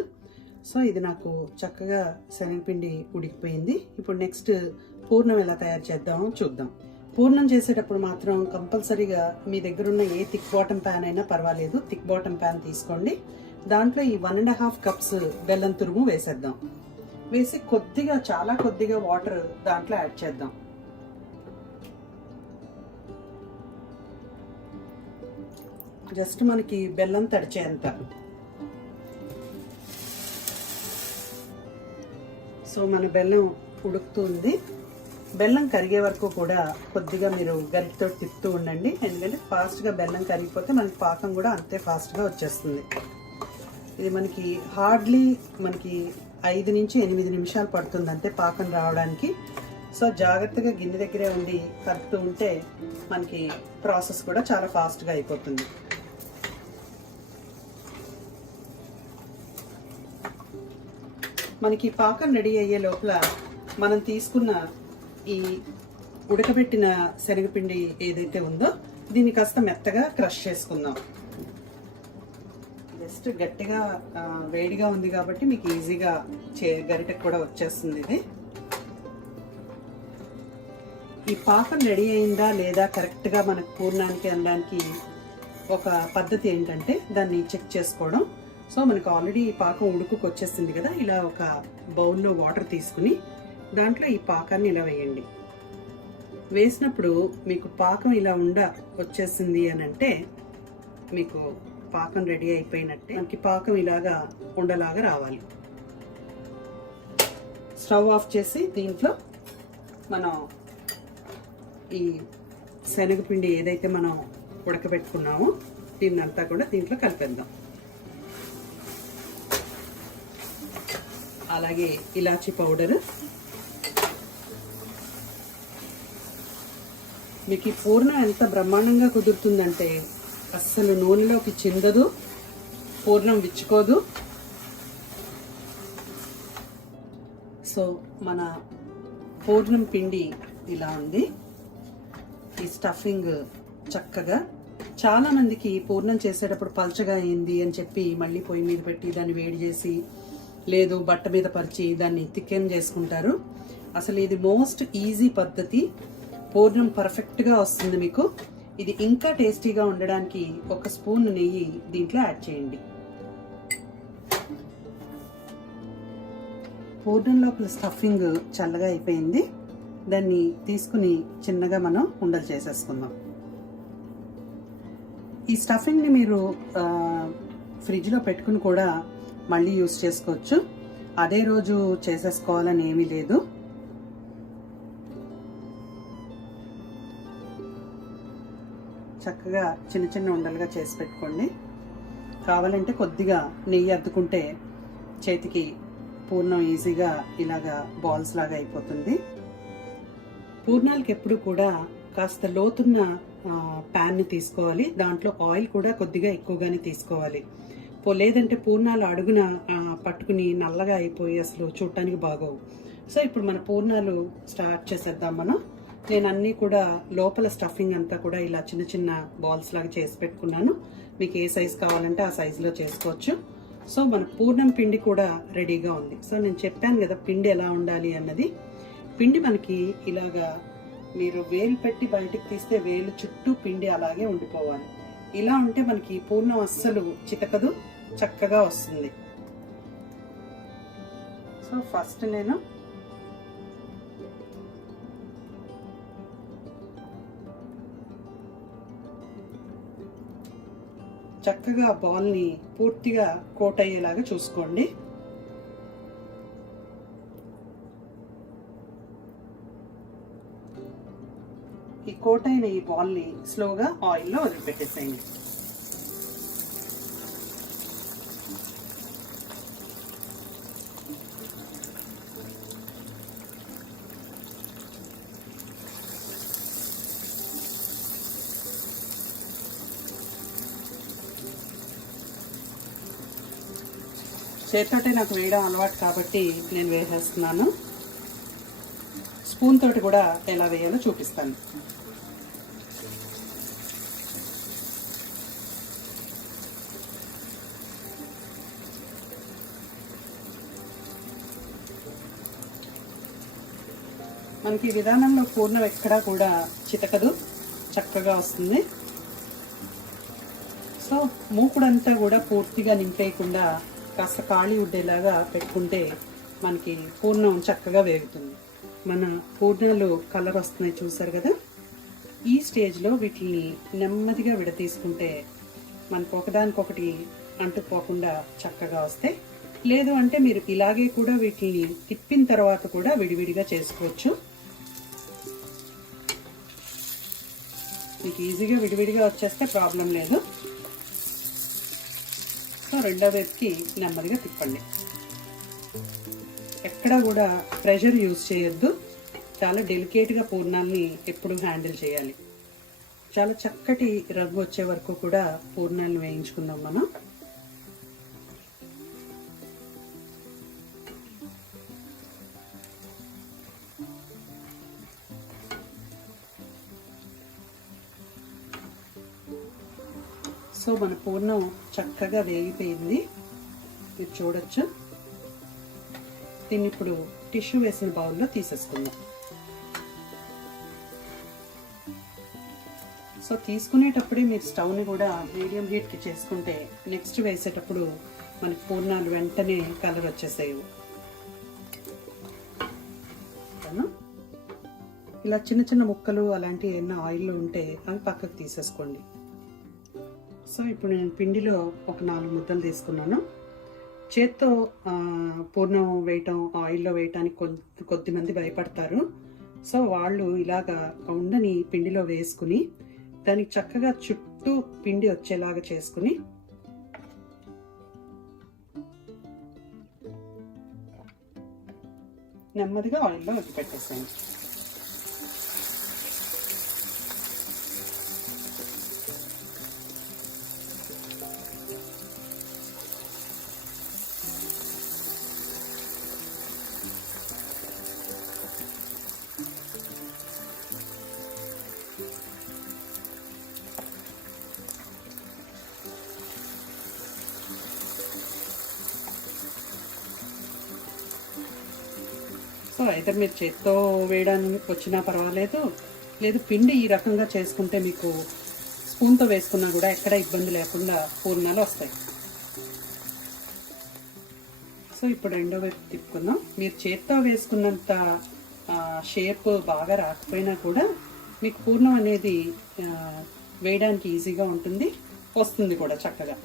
సో ఇది నాకు చక్కగా శనగపిండి ఉడికిపోయింది. ఇప్పుడు నెక్స్ట్ పూర్ణం ఎలా తయారు చేద్దామో చూద్దాం. పూర్ణం చేసేటప్పుడు మాత్రం కంపల్సరీగా మీ దగ్గర ఉన్న ఏ థిక్ బాటమ్ ప్యాన్ అయినా పర్వాలేదు, థిక్ బాటమ్ ప్యాన్ తీసుకోండి. దాంట్లో ఈ 1.5 కప్స్ బెల్లం తురుము వేసేద్దాం. వేసి కొద్దిగా, చాలా కొద్దిగా వాటర్ దాంట్లో యాడ్ చేద్దాం. జస్ట్ మనకి బెల్లం తడిచేంత. సో మన బెల్లం ఉడుకుతుంది. బెల్లం కరిగే వరకు కూడా కొద్దిగా మీరు గరిటెతో తిప్పుతూ ఉండండి, ఎందుకంటే ఫాస్ట్గా బెల్లం కరిగిపోతే మనకి పాకం కూడా అంతే ఫాస్ట్గా వచ్చేస్తుంది. ఇది మనకి హార్డ్లీ 5 నుంచి 8 నిమిషాలు పడుతుంది అంతే పాకం రావడానికి. సో జాగ్రత్తగా గిన్నె దగ్గరే ఉండి కలుపుతూ ఉంటే మనకి ప్రాసెస్ కూడా చాలా ఫాస్ట్గా అయిపోతుంది. మనకి పాకం రెడీ అయ్యే లోపల మనం తీసుకున్న ఈ ఉడకబెట్టిన శనగపిండి ఏదైతే ఉందో దీన్ని కాస్త మెత్తగా క్రష్ చేసుకుందాం. జస్ట్ గట్టిగా వేడిగా ఉంది కాబట్టి మీకు ఈజీగా గరిటెకు కూడా వచ్చేస్తుంది. ఇది ఈ పాకం రెడీ అయిందా లేదా కరెక్ట్గా మనకు పూర్ణానికి అనడానికి ఒక పద్ధతి ఏంటంటే దాన్ని చెక్ చేసుకోవడం. సో మనకు ఆల్రెడీ ఈ పాకం ఉడుకుకు వచ్చేస్తుంది కదా, ఇలా ఒక బౌల్లో వాటర్ తీసుకుని దాంట్లో ఈ పాకాన్ని ఇలా వేయండి. వేసినప్పుడు మీకు పాకం ఇలా వచ్చేసింది అని అంటే మీకు పాకం రెడీ అయిపోయినట్టే. మనకి పాకం ఇలాగా ఉండలాగా రావాలి. స్టవ్ ఆఫ్ చేసి దీంట్లో మనం ఈ శనగపిండి ఏదైతే మనం ఉడకబెట్టుకున్నామో దీన్నంతా కూడా దీంట్లో కలిపేద్దాం. అలాగే ఇలాచీ పౌడర్. మీకు ఈ పూర్ణం ఎంత బ్రహ్మాండంగా కుదురుతుందంటే అస్సలు నూనెలోకి చిందదు, పూర్ణం విచ్చుకోదు. సో మన పూర్ణం పిండి ఇలా ఉంది. ఈ స్టఫింగ్ చక్కగా, చాలా మందికి పూర్ణం చేసేటప్పుడు పల్చగా అయింది అని చెప్పి మళ్ళీ పొయ్యి మీద పెట్టి దాన్ని వేడి చేసి లేదు బట్ట మీద పరిచి దాన్ని థికెన్ చేసుకుంటారు. అసలు ఇది మోస్ట్ ఈజీ పద్ధతి. పూర్ణం పర్ఫెక్ట్గా వస్తుంది మీకు. ఇది ఇంకా టేస్టీగా ఉండడానికి 1 స్పూన్ నెయ్యి దీంట్లో యాడ్ చేయండి. పూర్ణం లోపల స్టఫింగ్ చల్లగా అయిపోయింది. దాన్ని తీసుకుని చిన్నగా మనం ఉండలు చేసేసుకుందాం. ఈ స్టఫింగ్ని మీరు ఫ్రిడ్జ్లో పెట్టుకుని కూడా మళ్ళీ యూస్ చేసుకోవచ్చు. అదే రోజు చేసేసుకోవాలని ఏమీ లేదు. చక్కగా చిన్న చిన్న ఉండలుగా చేసి పెట్టుకోండి. కావాలంటే కొద్దిగా నెయ్యి అద్దుకుంటే చేతికి పూర్ణం ఈజీగా ఇలాగా బాల్స్ లాగా అయిపోతుంది. పూర్ణాలకి ఎప్పుడు కూడా కాస్త లోతున్న ప్యాన్ని తీసుకోవాలి. దాంట్లో ఆయిల్ కూడా కొద్దిగా ఎక్కువగానే తీసుకోవాలి. లేదంటే పూర్ణాలు అడుగున పట్టుకుని నల్లగా అయిపోయి అసలు చూడటానికి బాగోవు. సో ఇప్పుడు మన పూర్ణాలు స్టార్ట్ చేసేద్దాం మనం. నేను అన్నీ కూడా లోపల స్టఫింగ్ అంతా కూడా ఇలా చిన్న చిన్న బాల్స్ లాగా చేసి పెట్టుకున్నాను. మీకు ఏ సైజ్ కావాలంటే ఆ సైజులో చేసుకోవచ్చు. సో మన పూర్ణం పిండి కూడా రెడీగా ఉంది. సో నేను చెప్పాను కదా పిండి ఎలా ఉండాలి అన్నది. పిండి మనకి ఇలాగా మీరు వేలు పెట్టి బయటికి తీస్తే వేలు చుట్టూ పిండి అలాగే ఉండిపోవాలి. ఇలా ఉంటే మనకి పూర్ణం అస్సలు చితకదు, చక్కగా వస్తుంది. సో ఫస్ట్ నేను చక్కగా బాల్ని పూర్తిగా కోట్ అయ్యేలాగా చూసుకోండి. ఈ కోట్ అయిన ఈ బాల్ని స్లోగా ఆయిల్లో వదిలిపెట్టేసేయండి. చేతితోటే నాకు వేయడం అలవాటు కాబట్టి నేను వేసేస్తున్నాను. స్పూన్ తోటి కూడా ఎలా వేయాలో చూపిస్తాను. మనకి ఈ విధానంలో పూర్ణం ఎక్కడా కూడా చితకదు, చక్కగా వస్తుంది. సో మూకుడంతా కూడా పూర్తిగా నింపేయకుండా కాస్త ఖాళీ ఉండేలాగా పెట్టుకుంటే మనకి పూర్ణం చక్కగా వేగుతుంది. మన పూర్ణాలు కలర్ వస్తున్నాయి చూసారు కదా. ఈ స్టేజ్లో వీటిని నెమ్మదిగా విడతీసుకుంటే మనకు ఒకదానికొకటి అంటుకోకుండా చక్కగా వస్తాయి. లేదు అంటే మీరు ఇలాగే కూడా వీటిని తిప్పిన తర్వాత కూడా విడివిడిగా చేసుకోవచ్చు. మీకు ఈజీగా విడివిడిగా వచ్చేస్తే ప్రాబ్లం లేదు. సో రెండో వైపుకి నెమ్మదిగా తిప్పండి. ఎక్కడా కూడా ప్రెషర్ యూజ్ చేయొద్దు. చాలా డెలికేట్గా పూర్ణాన్ని ఎప్పుడు హ్యాండిల్ చేయాలి. చాలా చక్కటి రంగు వచ్చే వరకు కూడా పూర్ణాలను వేయించుకుందాం మనం. సో మన పూర్ణం చక్కగా వేగిపోయింది, మీరు చూడొచ్చు. దీన్ని ఇప్పుడు టిష్యూ వేసిన బౌల్లో తీసేసుకుందాం. సో తీసుకునేటప్పుడే మీరు స్టవ్ని కూడా మీడియం హీట్కి చేసుకుంటే నెక్స్ట్ వేసేటప్పుడు మనకి పూర్ణాలు వెంటనే కలర్ వచ్చేసేవి. ఇలా చిన్న చిన్న ముక్కలు అలాంటివి ఏమైనా ఆయిల్లో ఉంటే అవి పక్కకు తీసేసుకోండి. సో ఇప్పుడు నేను పిండిలో ఒక 4 ముద్దలు తీసుకున్నాను. చేత్తో పూర్ణం వేయటం, ఆయిల్లో వేయటానికి కొద్దిమంది భయపడతారు. సో వాళ్ళు ఇలాగా ఉండని పిండిలో వేసుకుని దానికి చక్కగా చుట్టూ పిండి వచ్చేలాగా చేసుకుని నెమ్మదిగా ఆయిల్లో వదిలి పెట్టేసాను. సో అయితే మీరు చేత్తో వేయడానికి వచ్చినా పర్వాలేదు, లేదు పిండి ఈ రకంగా చేసుకుంటే మీకు స్పూన్తో వేసుకున్నా కూడా ఎక్కడ ఇబ్బంది లేకుండా పూర్ణాలు వస్తాయి. సో ఇప్పుడు రెండో వైపు తిప్పుకుందాం. మీరు చేత్తో వేసుకున్నంత షేప్ బాగా రాకపోయినా కూడా మీకు పూర్ణం అనేది వేయడానికి ఈజీగా ఉంటుంది, వస్తుంది కూడా చక్కగా.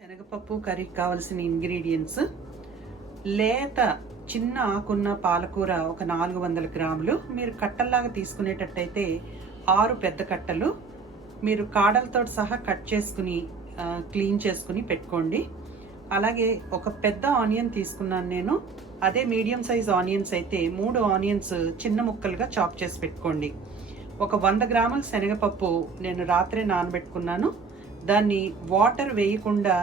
శనగపప్పు కర్రీకి కావాల్సిన ఇంగ్రీడియంట్స్: లేత చిన్న ఆకున్న పాలకూర ఒక 400 గ్రాములు. మీరు కట్టల్లాగా తీసుకునేటట్టయితే 6 పెద్ద కట్టలు మీరు కాడలతో సహా కట్ చేసుకుని క్లీన్ చేసుకుని పెట్టుకోండి. అలాగే ఒక పెద్ద ఆనియన్ తీసుకున్నాను నేను. అదే మీడియం సైజ్ ఆనియన్స్ అయితే 3 ఆనియన్స్ చిన్న ముక్కలుగా చాప్ చేసి పెట్టుకోండి. ఒక 100 గ్రాముల శనగపప్పు నేను రాత్రే నానబెట్టుకున్నాను. దాన్ని వాటర్ వేయకుండా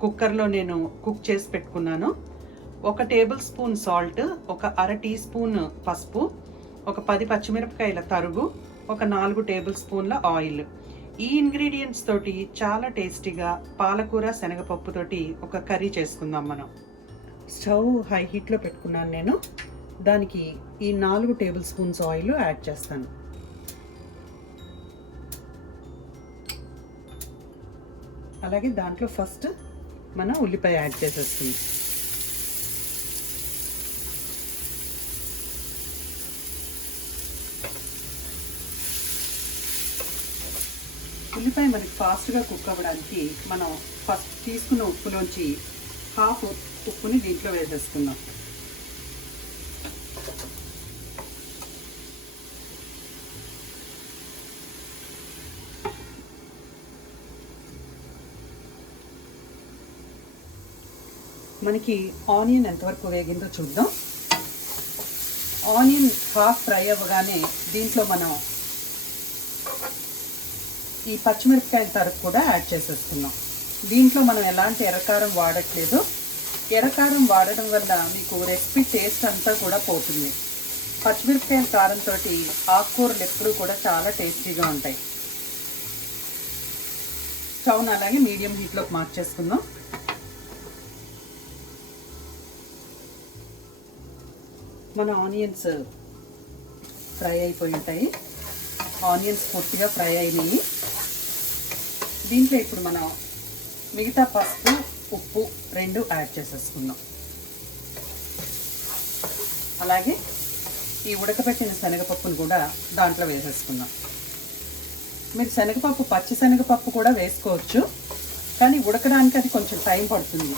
కుక్కర్లో నేను కుక్ చేసి పెట్టుకున్నాను. 1 టేబుల్ స్పూన్ సాల్ట్, ఒక 1/2 టీ స్పూన్ పసుపు, ఒక 10 పచ్చిమిరపకాయల తరుగు, ఒక 4 టేబుల్ స్పూన్ల ఆయిల్. ఈ ఇంగ్రీడియంట్స్ తోటి చాలా టేస్టీగా పాలకూర శనగపప్పు తోటి ఒక కర్రీ చేసుకుందాం మనం. స్టవ్ హై హీట్లో పెట్టుకున్నాను నేను. దానికి ఈ 4 టేబుల్ స్పూన్స్ ఆయిల్ యాడ్ చేస్తాను. అలాగే దాంట్లో ఫస్ట్ మనం ఉల్లిపాయ యాడ్ చేసేస్తుంది. ఉల్లిపాయ మనకి ఫాస్ట్గా కుక్ అవ్వడానికి మనం ఫస్ట్ తీసుకున్న ఉప్పులోంచి హాఫ్ ఉప్పుని దీంట్లో వేసేసుకుందాం. మనకి ఆనియన్ ఎంతవరకు వేగిందో చూద్దాం. ఆనియన్ హాఫ్ ఫ్రై అవ్వగానే దీంట్లో మనం ఈ పచ్చిమిరపకాయల తరుగు కూడా యాడ్ చేసేస్తున్నాం. దీంట్లో మనం ఎలాంటి ఎర్రకారం వాడట్లేదు. ఎర్రకారం వాడడం వల్ల మీకు రెసిపీ టేస్ట్ అంతా కూడా పోతుంది. పచ్చిమిరపకాయల కారంతో ఆకుకూరలు ఎప్పుడూ కూడా చాలా టేస్టీగా ఉంటాయి. స్టవ్ని అలాగే మీడియం హీట్లోకి మార్చేసుకుందాం. మన ఆనియన్స్ ఫ్రై అయిపోయి ఉంటాయి. ఆనియన్స్ పూర్తిగా ఫ్రై అయినాయి. దీంట్లో ఇప్పుడు మనం మిగతా పసుపు, ఉప్పు రెండు యాడ్ చేసేసుకుందాం. అలాగే ఈ ఉడకబెట్టిన శనగపప్పును కూడా దాంట్లో వేసేసుకుందాం. మీరు శనగపప్పు, పచ్చి శనగపప్పు కూడా వేసుకోవచ్చు, కానీ ఉడకడానికి అది కొంచెం టైం పడుతుంది.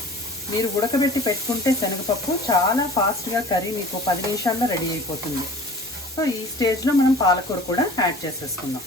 మీరు ఉడకబెట్టి పెట్టుకుంటే శనగపప్పు చాలా ఫాస్ట్గా కర్రీ మీకు 10 నిమిషాల్లో రెడీ అయిపోతుంది. సో ఈ స్టేజ్లో మనం పాలకూర కూడా యాడ్ చేసేసుకుందాం.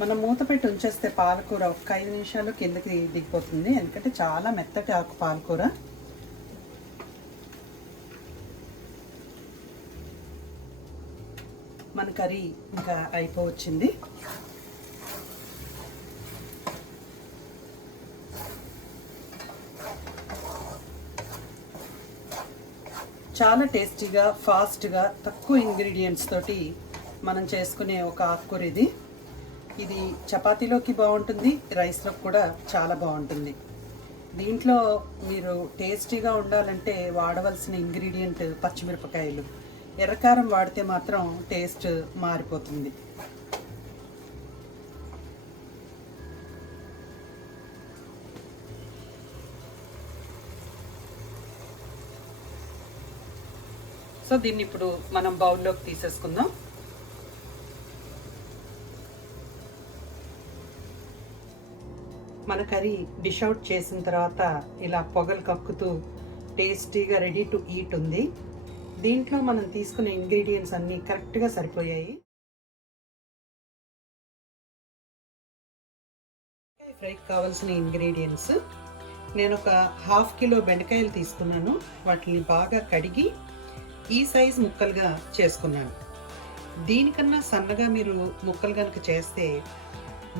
మనం మూత పెట్టి ఉంచేస్తే పాలకూర ఒక 5 నిమిషాలు కిందకి దిగిపోతుంది, ఎందుకంటే చాలా మెత్తటి ఆకు పాలకూర. మన కర్రీ ఇంకా అయిపోవచ్చింది. చాలా టేస్టీగా, ఫాస్ట్గా, తక్కువ ఇంగ్రీడియంట్స్ తోటి మనం చేసుకునే ఒక ఆకుకూర ఇది. ఇది చపాతీలోకి బాగుంటుంది, రైస్లోకి కూడా చాలా బాగుంటుంది. దీంట్లో మీరు టేస్టీగా ఉండాలంటే వాడవలసిన ఇంగ్రీడియంట్ పచ్చిమిరపకాయలు. ఎర్రకారం వాడితే మాత్రం టేస్ట్ మారిపోతుంది. సో దీన్ని ఇప్పుడు మనం బౌల్లోకి తీసేసుకుందాం. మన కర్రీ డిష్ అవుట్ చేసిన తర్వాత ఇలా పొగలు కక్కుతూ టేస్టీగా రెడీ టు ఈట్ ఉంది. దీంట్లో మనం తీసుకునే ఇంగ్రీడియంట్స్ అన్నీ కరెక్ట్గా సరిపోయాయి. ఫ్రైకి కావాల్సిన ఇంగ్రీడియంట్స్, నేను ఒక 1/2 కిలో బెండకాయలు తీసుకున్నాను. వాటిని బాగా కడిగి ఈ సైజ్ ముక్కలుగా చేసుకున్నాను. దీనికన్నా సన్నగా మీరు ముక్కలు కనుక చేస్తే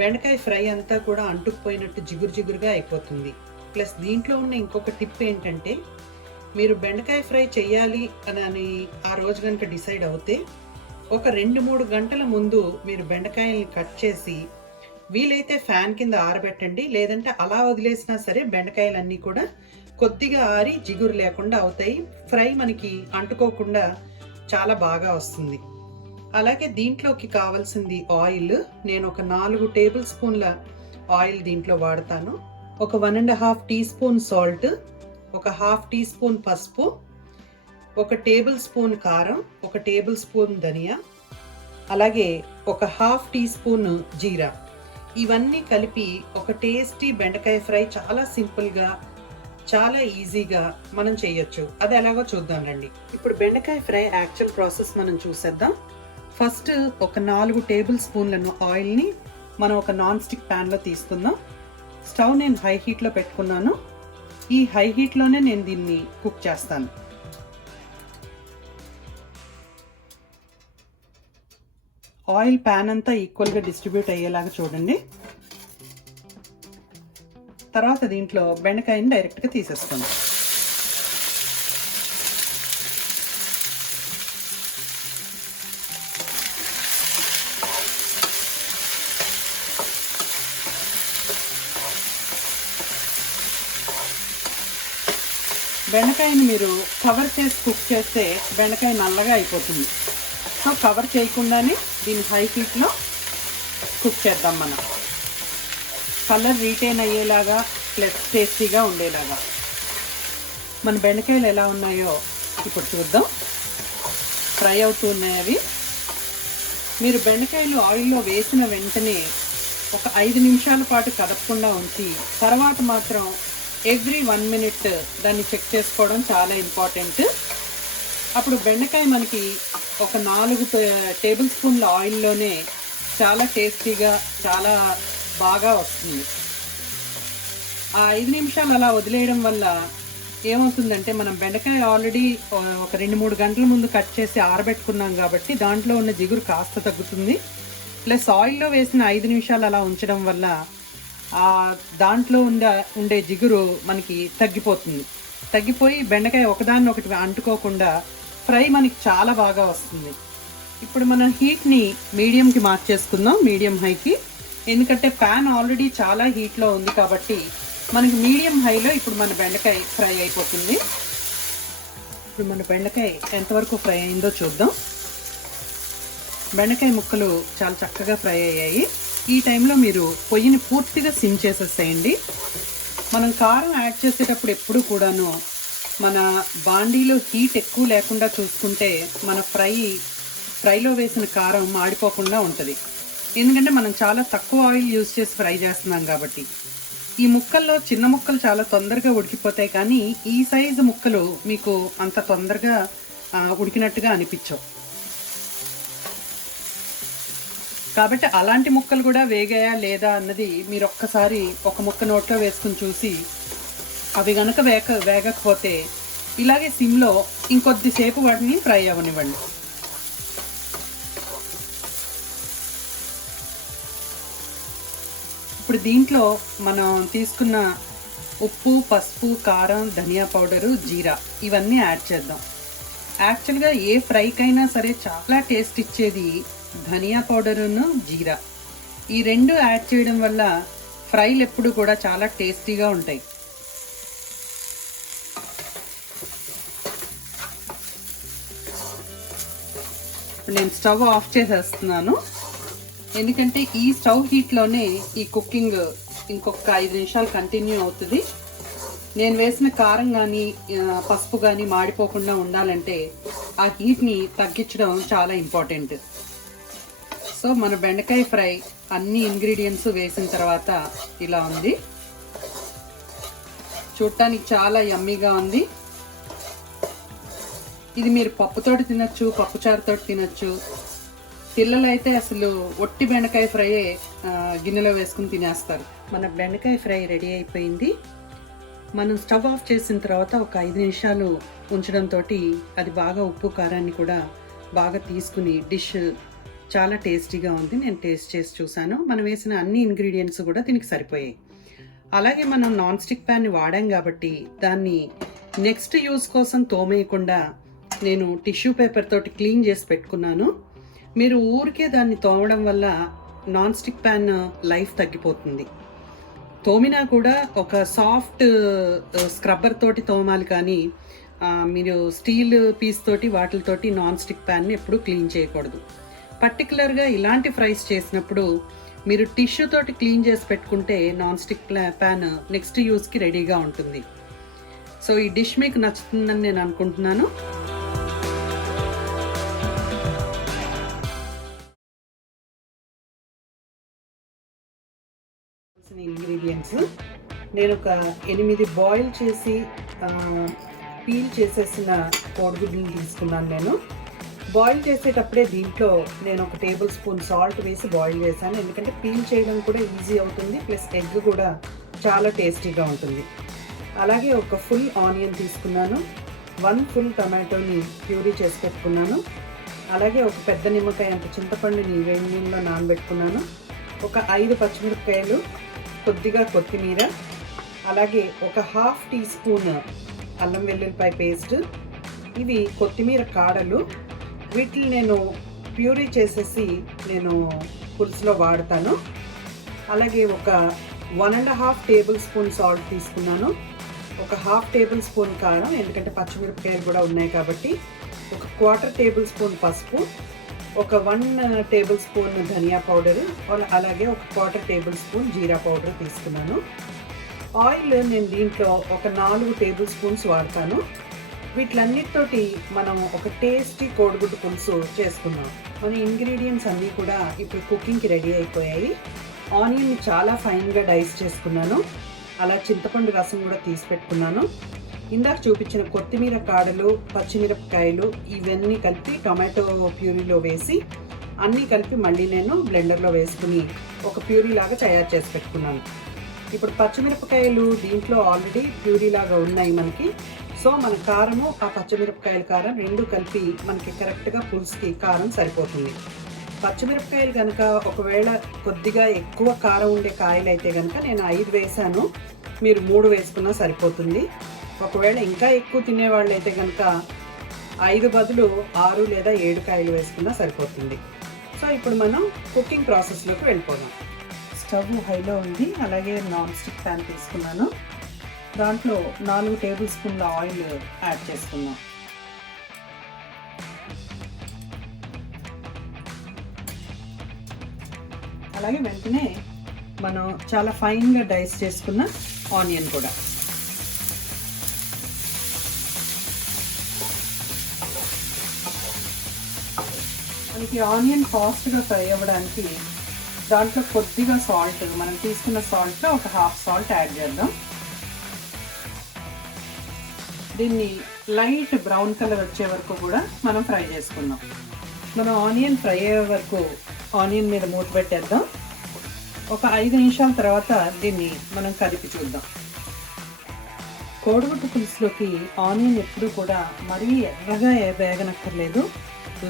బెండకాయ ఫ్రై అంతా కూడా అంటుకుపోయినట్టు జిగురు జిగురుగా అయిపోతుంది. ప్లస్ దీంట్లో ఉన్న ఇంకొక టిప్ ఏంటంటే, మీరు బెండకాయ ఫ్రై చేయాలి అని ఆ రోజు కనుక డిసైడ్ అవుతే ఒక 2-3 గంటల ముందు మీరు బెండకాయల్ని కట్ చేసి వీలైతే ఫ్యాన్ కింద ఆరబెట్టండి. లేదంటే అలా వదిలేసినా సరే బెండకాయలన్నీ కూడా కొద్దిగా ఆరి జిగురు లేకుండా అవుతాయి. ఫ్రై మనకి అంటుకోకుండా చాలా బాగా వస్తుంది. అలాగే దీంట్లోకి కావాల్సింది ఆయిల్. నేను ఒక 4 టేబుల్ స్పూన్ల ఆయిల్ దీంట్లో వాడతాను. ఒక 1.5 టీ స్పూన్ సాల్ట్, ఒక 1/2 టీ స్పూన్ పసుపు, 1 టేబుల్ స్పూన్ కారం, 1 టేబుల్ స్పూన్ ధనియా, అలాగే ఒక 1/2 టీ స్పూన్ జీరా. ఇవన్నీ కలిపి ఒక టేస్టీ బెండకాయ ఫ్రై చాలా సింపుల్గా, చాలా ఈజీగా మనం చేయొచ్చు. అది ఎలాగో చూద్దాం రండి. ఇప్పుడు బెండకాయ ఫ్రై యాక్చువల్ ప్రాసెస్ మనం చూసేద్దాం. ఫస్ట్ ఒక 4 టేబుల్ స్పూన్లను ఆయిల్ని మనం ఒక నాన్ స్టిక్ ప్యాన్లో తీసుకుందాం. స్టవ్ నేను హై హీట్లో పెట్టుకున్నాను. ఈ హై హీట్లోనే నేను దీన్ని కుక్ చేస్తాను. ఆయిల్ ప్యాన్ అంతా ఈక్వల్గా డిస్ట్రిబ్యూట్ అయ్యేలాగా చూడండి. తర్వాత దీంట్లో బెండకాయని డైరెక్ట్గా తీసేస్తాను. బెండకాయని మీరు కవర్ చేసి కుక్ చేస్తే బెండకాయ నల్లగా అయిపోతుంది. సో కవర్ చేయకుండానే దీన్ని హై హీట్లో కుక్ చేద్దాం. మనం కలర్ రీటైన్ అయ్యేలాగా ప్లస్ టేస్టీగా ఉండేలాగా. మన బెండకాయలు ఎలా ఉన్నాయో ఇప్పుడు చూద్దాం. ఫ్రై అవుతూ ఉన్నాయి అవి. మీరు బెండకాయలు ఆయిల్లో వేసిన వెంటనే ఒక 5 నిమిషాల పాటు కదపకుండా ఉంచి తర్వాత మాత్రం ఎవ్రీ 1 మినిట్ దాన్ని చెక్ చేసుకోవడం చాలా ఇంపార్టెంట్. అప్పుడు బెండకాయ మనకి ఒక 4 టేబుల్ స్పూన్ల ఆయిల్లోనే చాలా టేస్టీగా, చాలా బాగా వస్తుంది. ఆ 5 నిమిషాలు అలా వదిలేయడం వల్ల ఏమవుతుందంటే మనం బెండకాయ ఆల్రెడీ ఒక 2-3 గంటల ముందు కట్ చేసి ఆరబెట్టుకున్నాం కాబట్టి దాంట్లో ఉన్న జిగురు కాస్త తగ్గుతుంది. ప్లస్ ఆయిల్లో వేసిన 5 నిమిషాలు అలా ఉంచడం వల్ల దాంట్లో ఉండే జిగురు మనకి తగ్గిపోయి బెండకాయ ఒకదాన్ని ఒకటి అంటుకోకుండా ఫ్రై మనకి చాలా బాగా వస్తుంది. ఇప్పుడు మనం హీట్ని మీడియంకి మార్చేసుకుందాం, మీడియం హైకి. ఎందుకంటే ప్యాన్ ఆల్రెడీ చాలా హీట్లో ఉంది కాబట్టి మనకి మీడియం హైలో ఇప్పుడు మన బెండకాయ ఫ్రై అయిపోతుంది. ఇప్పుడు మన బెండకాయ ఎంతవరకు ఫ్రై అయిందో చూద్దాం. బెండకాయ ముక్కలు చాలా చక్కగా ఫ్రై అయ్యాయి. ఈ టైంలో మీరు పొయ్యిని పూర్తిగా సిమ్ చేసేసేయండి. మనం కారం యాడ్ చేసేటప్పుడు ఎప్పుడు కూడాను మన బాండీలో హీట్ ఎక్కువ లేకుండా చూసుకుంటే మన ఫ్రైలో వేసిన కారం మాడిపోకుండా ఉంటుంది. ఎందుకంటే మనం చాలా తక్కువ ఆయిల్ యూజ్ చేసి ఫ్రై చేస్తున్నాం కాబట్టి. ఈ ముక్కల్లో చిన్న ముక్కలు చాలా తొందరగా ఉడికిపోతాయి, కానీ ఈ సైజు ముక్కలు మీకు అంత తొందరగా ఉడికినట్టుగా అనిపించవు. కాబట్టి అలాంటి ముక్కలు కూడా వేగాయా లేదా అన్నది మీరు ఒక్కసారి ఒక ముక్క నోట్లో వేసుకుని చూసి అవి గనక వేగకపోతే ఇలాగే సిమ్లో ఇంకొద్దిసేపు వాటిని ఫ్రై అవ్వనివ్వండి. ఇప్పుడు దీంట్లో మనం తీసుకున్న ఉప్పు, పసుపు, కారం, ధనియా పౌడరు, జీరా ఇవన్నీ యాడ్ చేద్దాం. యాక్చువల్గా ఏ ఫ్రైకైనా సరే చాలా టేస్ట్ ఇచ్చేది ధనియా పౌడరును జీరా. ఈ రెండు యాడ్ చేయడం వల్ల ఫ్రైలు ఎప్పుడు కూడా చాలా టేస్టీగా ఉంటాయి. నేను స్టవ్ ఆఫ్ చేసేస్తున్నాను, ఎందుకంటే ఈ స్టవ్ హీట్లోనే ఈ కుకింగ్ ఇంకొక 5 నిమిషాలు కంటిన్యూ అవుతుంది. నేను వేసిన కారం కానీ పసుపు కానీ మాడిపోకుండా ఉండాలంటే ఆ హీట్ని తగ్గించడం చాలా ఇంపార్టెంట్. సో మన బెండకాయ ఫ్రై అన్ని ఇంగ్రీడియంట్స్ వేసిన తర్వాత ఇలా ఉంది. చూడటానికి చాలా యమ్మీగా ఉంది. ఇది మీరు పప్పుతోటి తినచ్చు, పప్పుచారుతోటి తినచ్చు. పిల్లలు అయితే అసలు ఒట్టి బెండకాయ ఫ్రై గిన్నెలో వేసుకుని తినేస్తారు. మన బెండకాయ ఫ్రై రెడీ అయిపోయింది. మనం స్టవ్ ఆఫ్ చేసిన తర్వాత ఒక 5 నిమిషాలు ఉంచడంతో అది బాగా ఉప్పు కారాన్ని కూడా బాగా తీసుకుని డిష్ చాలా టేస్టీగా ఉంది. నేను టేస్ట్ చేసి చూసాను. మనం వేసిన అన్ని ఇంగ్రీడియంట్స్ కూడా దీనికి సరిపోయాయి. అలాగే మనం నాన్ స్టిక్ ప్యాన్ని వాడాం కాబట్టి దాన్ని నెక్స్ట్ యూస్ కోసం తోమేయకుండా నేను టిష్యూ పేపర్ తోటి క్లీన్ చేసి పెట్టుకున్నాను. మీరు ఊరికే దాన్ని తోమడం వల్ల నాన్ స్టిక్ ప్యాన్ లైఫ్ తగ్గిపోతుంది. తోమినా కూడా ఒక సాఫ్ట్ స్క్రబ్బర్ తోటి తోమాలి, కానీ మీరు స్టీల్ పీస్ తోటి వాటితోటి నాన్ స్టిక్ ప్యాన్ని ఎప్పుడు క్లీన్ చేయకూడదు. పర్టికులర్గా ఇలాంటి ఫ్రైస్ చేసినప్పుడు మీరు టిష్యూ తోటి క్లీన్ చేసి పెట్టుకుంటే నాన్ స్టిక్ ప్యాన్ నెక్స్ట్ యూస్కి రెడీగా ఉంటుంది. సో ఈ డిష్ మీకు నచ్చుతుందని నేను అనుకుంటున్నాను. ఇంగ్రీడియంట్స్ నేను ఒక 8 బాయిల్ చేసి పీల్ చేసేసిన కోడిగుడ్లను తీసుకున్నాను. నేను బాయిల్ చేసేటప్పుడే దీంట్లో నేను ఒక టేబుల్ స్పూన్ సాల్ట్ వేసి బాయిల్ చేశాను, ఎందుకంటే పీల్ చేయడం కూడా ఈజీ అవుతుంది, ప్లస్ ఎగ్ కూడా చాలా టేస్టీగా ఉంటుంది. అలాగే ఒక ఫుల్ ఆనియన్ తీసుకున్నాను, 1 ఫుల్ టమాటోని ప్యూరీ చేసి పెట్టుకున్నాను. అలాగే ఒక పెద్ద నిమ్మకాయ అంత చింతపండుని వేడి నీళ్ళలో నానబెట్టుకున్నాను. ఒక 5 పచ్చిమిరపకాయలు, కొద్దిగా కొత్తిమీర, అలాగే ఒక 1/2 టీ స్పూన్ అల్లం వెల్లుల్లిపాయ పేస్ట్. ఇవి కొత్తిమీర కాడలు. వీటిని నేను ప్యూరీ చేసేసి నేను పులుసులో వాడతాను. అలాగే ఒక 1.5 టేబుల్ స్పూన్ సాల్ట్ తీసుకున్నాను. ఒక 1/2 టేబుల్ స్పూన్ కారం, ఎందుకంటే పచ్చిమిరపకాయలు కూడా ఉన్నాయి కాబట్టి. ఒక 1/4 టేబుల్ స్పూన్ పసుపు, ఒక 1 టేబుల్ స్పూన్ ధనియా పౌడరు, అలాగే ఒక 1/4 టేబుల్ స్పూన్ జీరా పౌడర్ తీసుకున్నాను. ఆయిల్ నేను దీంట్లో ఒక 4 టేబుల్ స్పూన్స్ వాడతాను. వీటిలన్నిటితోటి మనం ఒక టేస్టీ కోడిగుడ్డు పులుసు చేసుకున్నాం. మన ఇంగ్రీడియంట్స్ అన్నీ కూడా ఇప్పుడు కుకింగ్కి రెడీ అయిపోయాయి. ఆనియన్ని చాలా ఫైన్గా డైస్ చేసుకున్నాను. అలా చింతపండు రసం కూడా తీసి పెట్టుకున్నాను. ఇందాక చూపించిన కొత్తిమీర కాడలు, పచ్చిమిరపకాయలు ఇవన్నీ కలిపి టొమాటో ప్యూరీలో వేసి అన్నీ కలిపి మళ్ళీ నేను బ్లెండర్లో వేసుకుని ఒక ప్యూరీ లాగా తయారు చేసి పెట్టుకున్నాను. ఇప్పుడు పచ్చిమిరపకాయలు దీంట్లో ఆల్రెడీ ప్యూరీ లాగా ఉన్నాయి మనకి. సో మన కారము ఆ పచ్చిమిరపకాయల కారం రెండు కలిపి మనకి కరెక్ట్గా పులుసుకి కారం సరిపోతుంది. పచ్చిమిరపకాయలు కనుక ఒకవేళ కొద్దిగా ఎక్కువ కారం ఉండే కాయలు అయితే కనుక నేను 5 వేసాను, మీరు 3 వేసుకున్నా సరిపోతుంది. ఒకవేళ ఇంకా ఎక్కువ తినేవాళ్ళు అయితే కనుక 5 బదులు 6 లేదా 7 కాయలు వేసుకున్నా సరిపోతుంది. సో ఇప్పుడు మనం కుకింగ్ ప్రాసెస్లోకి వెళ్ళిపోదాం. స్టవ్ హైలో ఉంది. అలాగే నాన్ స్టిక్ ప్యాన్ తీసుకున్నాను. దాంట్లో 4 టేబుల్ స్పూన్ల ఆయిల్ యాడ్ చేసుకున్నాం. అలాగే వెంటనే మనం చాలా ఫైన్గా డైస్ చేసుకున్న ఆనియన్ కూడా. మనకి ఆనియన్ ఫాస్ట్గా ఫ్రై అవ్వడానికి దాంట్లో కొద్దిగా సాల్ట్, మనం తీసుకున్న సాల్ట్లో ఒక హాఫ్ సాల్ట్ యాడ్ చేద్దాం. దీన్ని లైట్ బ్రౌన్ కలర్ వచ్చే వరకు కూడా మనం ఫ్రై చేసుకుందాం. మనం ఆనియన్ ఫ్రై అయ్యే వరకు ఆనియన్ మీద మూత పెట్టేద్దాం. ఒక 5 నిమిషాల తర్వాత దీన్ని మనం కదిపి చూద్దాం. కోడిగుడ్డు పులుసులోకి ఆనియన్ ఎప్పుడూ కూడా మరీ ఎర్రగా వేగనక్కర్లేదు,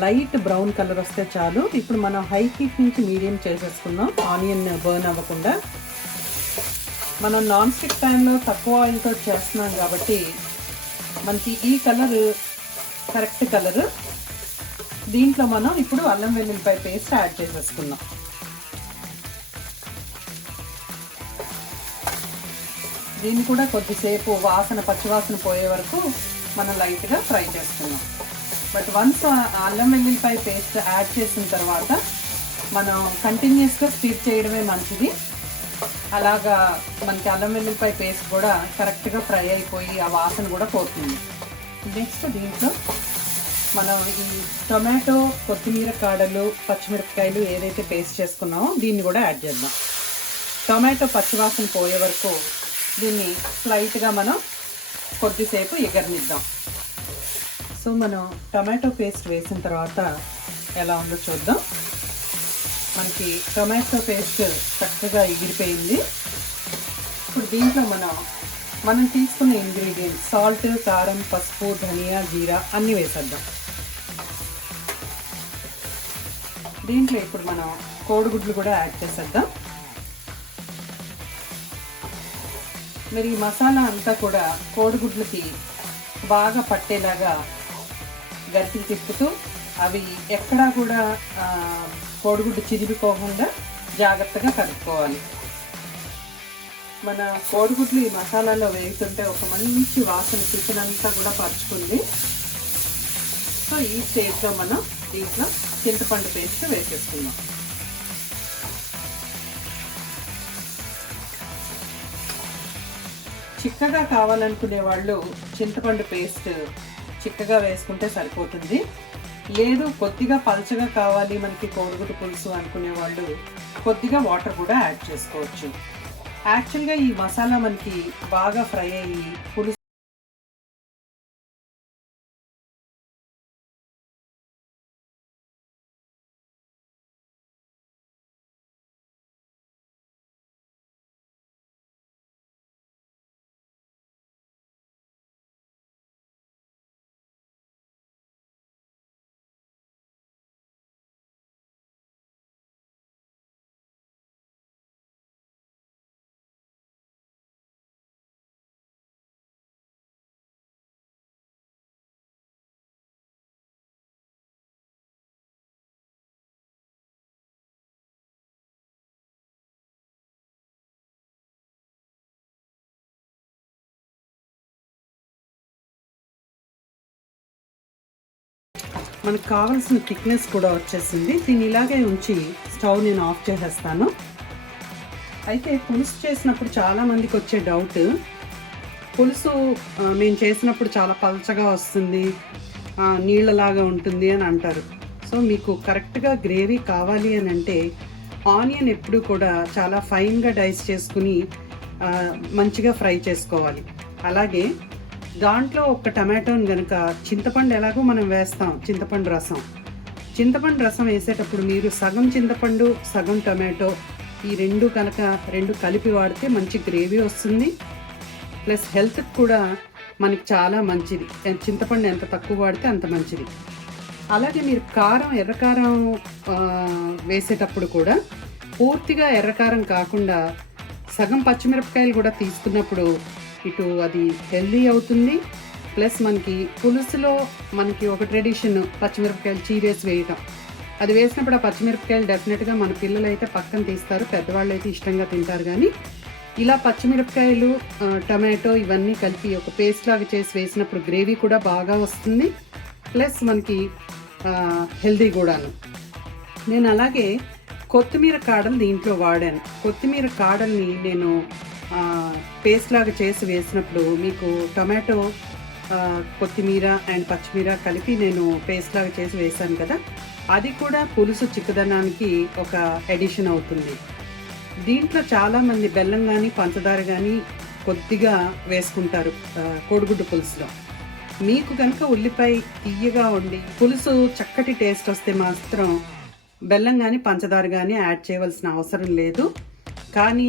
లైట్ బ్రౌన్ కలర్ వస్తే చాలు. ఇప్పుడు మనం హై హీట్ నుంచి మీడియం చేసేసుకుందాం ఆనియన్ బర్న్ అవ్వకుండా. మనం నాన్ స్టిక్ ప్యాన్లో తక్కువ ఆయిల్తో చేస్తున్నాం కాబట్టి మనకి ఈ కలర్ కరెక్ట్ కలర్. దీంట్లో మనం ఇప్పుడు అల్లం వెల్లుల్లిపాయ పేస్ట్ యాడ్ చేసేసుకుందాం. దీన్ని కూడా కొద్దిసేపు పచ్చివాసన పోయే వరకు మనం లైట్గా ఫ్రై చేసుకుందాం. బట్ వన్స్ అల్లం వెల్లుల్లిపాయ పేస్ట్ యాడ్ చేసిన తర్వాత మనం కంటిన్యూస్గా స్టీర్ చేయడమే మంచిది. అలాగా మనకి అల్లం వెల్లుల్లిపాయ పేస్ట్ కూడా కరెక్ట్గా ఫ్రై అయిపోయి ఆ వాసన కూడా పోతుంది. నెక్స్ట్ దీంట్లో మనం ఈ టొమాటో, కొత్తిమీర కాడలు, పచ్చిమిరపకాయలు ఏదైతే పేస్ట్ చేసుకున్నామో దీన్ని కూడా యాడ్ చేద్దాం. టొమాటో పచ్చివాసన పోయే వరకు దీన్ని స్లైట్గా మనం కొద్దిసేపు ఎగరనిద్దాం. సో మనం టొమాటో పేస్ట్ వేసిన తర్వాత ఎలా ఉందో చూద్దాం. మనకి టొమాటో పేస్ట్ చక్కగా ఎగిరిపోయింది. ఇప్పుడు దీంట్లో మనం తీసుకున్న ఇంగ్రీడియంట్స్ సాల్ట్, కారం, పసుపు, ధనియా, జీరా అన్నీ వేసేద్దాం. దీంట్లో ఇప్పుడు మనం కోడిగుడ్లు కూడా యాడ్ చేసేద్దాం. మరి ఈ మసాలా అంతా కూడా కోడిగుడ్లకి బాగా పట్టేలాగా గరిటెలు తిప్పుతూ అవి ఎక్కడా కూడా కోడిగుడ్డు చిరిగిపోకుండా జాగ్రత్తగా కలుపుకోవాలి. మన కోడిగుడ్లు ఈ మసాలాలో వేస్తుంటే ఒక మంచి వాసన చికెన్ అంతా కూడా పరుచుకుంది. సో ఈ స్టేజ్లో మనం దీంట్లో చింతపండు పేస్ట్ వేసేసుకుందాం. చిక్కగా కావాలనుకునే వాళ్ళు చింతపండు పేస్ట్ చిక్కగా వేసుకుంటే సరిపోతుంది. లేదు కొద్దిగా పల్చగా కావాలి మనకి కోడిగుడ్డు పులుసు అనుకునే వాళ్ళు కొద్దిగా వాటర్ కూడా యాడ్ చేసుకోవచ్చు. యాక్చువల్గా ఈ మసాలా మనకి బాగా ఫ్రై అయ్యి పులుసు మనకు కావాల్సిన థిక్నెస్ కూడా వచ్చేసింది. దీన్ని ఇలాగే ఉంచి స్టవ్ నేను ఆఫ్ చేసేస్తాను. అయితే పులుసు చేసినప్పుడు చాలామందికి వచ్చే డౌట్, పులుసు మేము చేసినప్పుడు చాలా పల్చగా వస్తుంది, నీళ్ళలాగా ఉంటుంది అని అంటారు. సో మీకు కరెక్ట్గా గ్రేవీ కావాలి అని అంటే ఆనియన్ ఎప్పుడు కూడా చాలా ఫైన్గా డైస్ చేసుకుని మంచిగా ఫ్రై చేసుకోవాలి. అలాగే దాంట్లో ఒక టమాటోని కనుక చింతపండు ఎలాగో మనం వేస్తాం, చింతపండు రసం వేసేటప్పుడు మీరు సగం చింతపండు సగం టమాటో ఈ రెండు కలిపి వాడితే మంచి గ్రేవీ వస్తుంది. ప్లస్ హెల్త్కి కూడా మనకి చాలా మంచిది. చింతపండు ఎంత తక్కువ వాడితే అంత మంచిది. అలాగే మీరు ఎర్రకారం వేసేటప్పుడు కూడా పూర్తిగా ఎర్రకారం కాకుండా సగం పచ్చిమిరపకాయలు కూడా తీసుకున్నప్పుడు ఇటు అది హెల్దీ అవుతుంది. ప్లస్ మనకి పులుసులో మనకి ఒక ట్రెడిషన్ పచ్చిమిరపకాయలు చీరేసి వేయటం. అది వేసినప్పుడు ఆ పచ్చిమిరపకాయలు డెఫినెట్గా మన పిల్లలు అయితే పక్కన తీస్తారు, పెద్దవాళ్ళు అయితే ఇష్టంగా తింటారు. కానీ ఇలా పచ్చిమిరపకాయలు టమాటో ఇవన్నీ కలిపి ఒక పేస్ట్ లాగా చేసి వేసినప్పుడు గ్రేవీ కూడా బాగా వస్తుంది. ప్లస్ మనకి హెల్దీ కూడాను. నేను అలాగే కొత్తిమీర కాడలు దీంట్లో వాడాను. కొత్తిమీర కాడల్ని నేను పేస్ట్ లాగా చేసి వేసినప్పుడు మీకు టమాటో, కొత్తిమీర అండ్ పచ్చిమీర కలిపి నేను పేస్ట్ లాగా చేసి వేసాను కదా, అది కూడా పులుసు చిక్కదనానికి ఒక ఎడిషన్ అవుతుంది. దీంట్లో చాలామంది బెల్లం కానీ పంచదార కానీ కొద్దిగా వేసుకుంటారు కోడిగుడ్డు పులుసులో. మీకు కనుక ఉల్లిపాయ తీయగా ఉండి పులుసు చక్కటి టేస్ట్ వస్తే మాత్రం బెల్లం కానీ పంచదార కానీ యాడ్ చేయవలసిన అవసరం లేదు. కానీ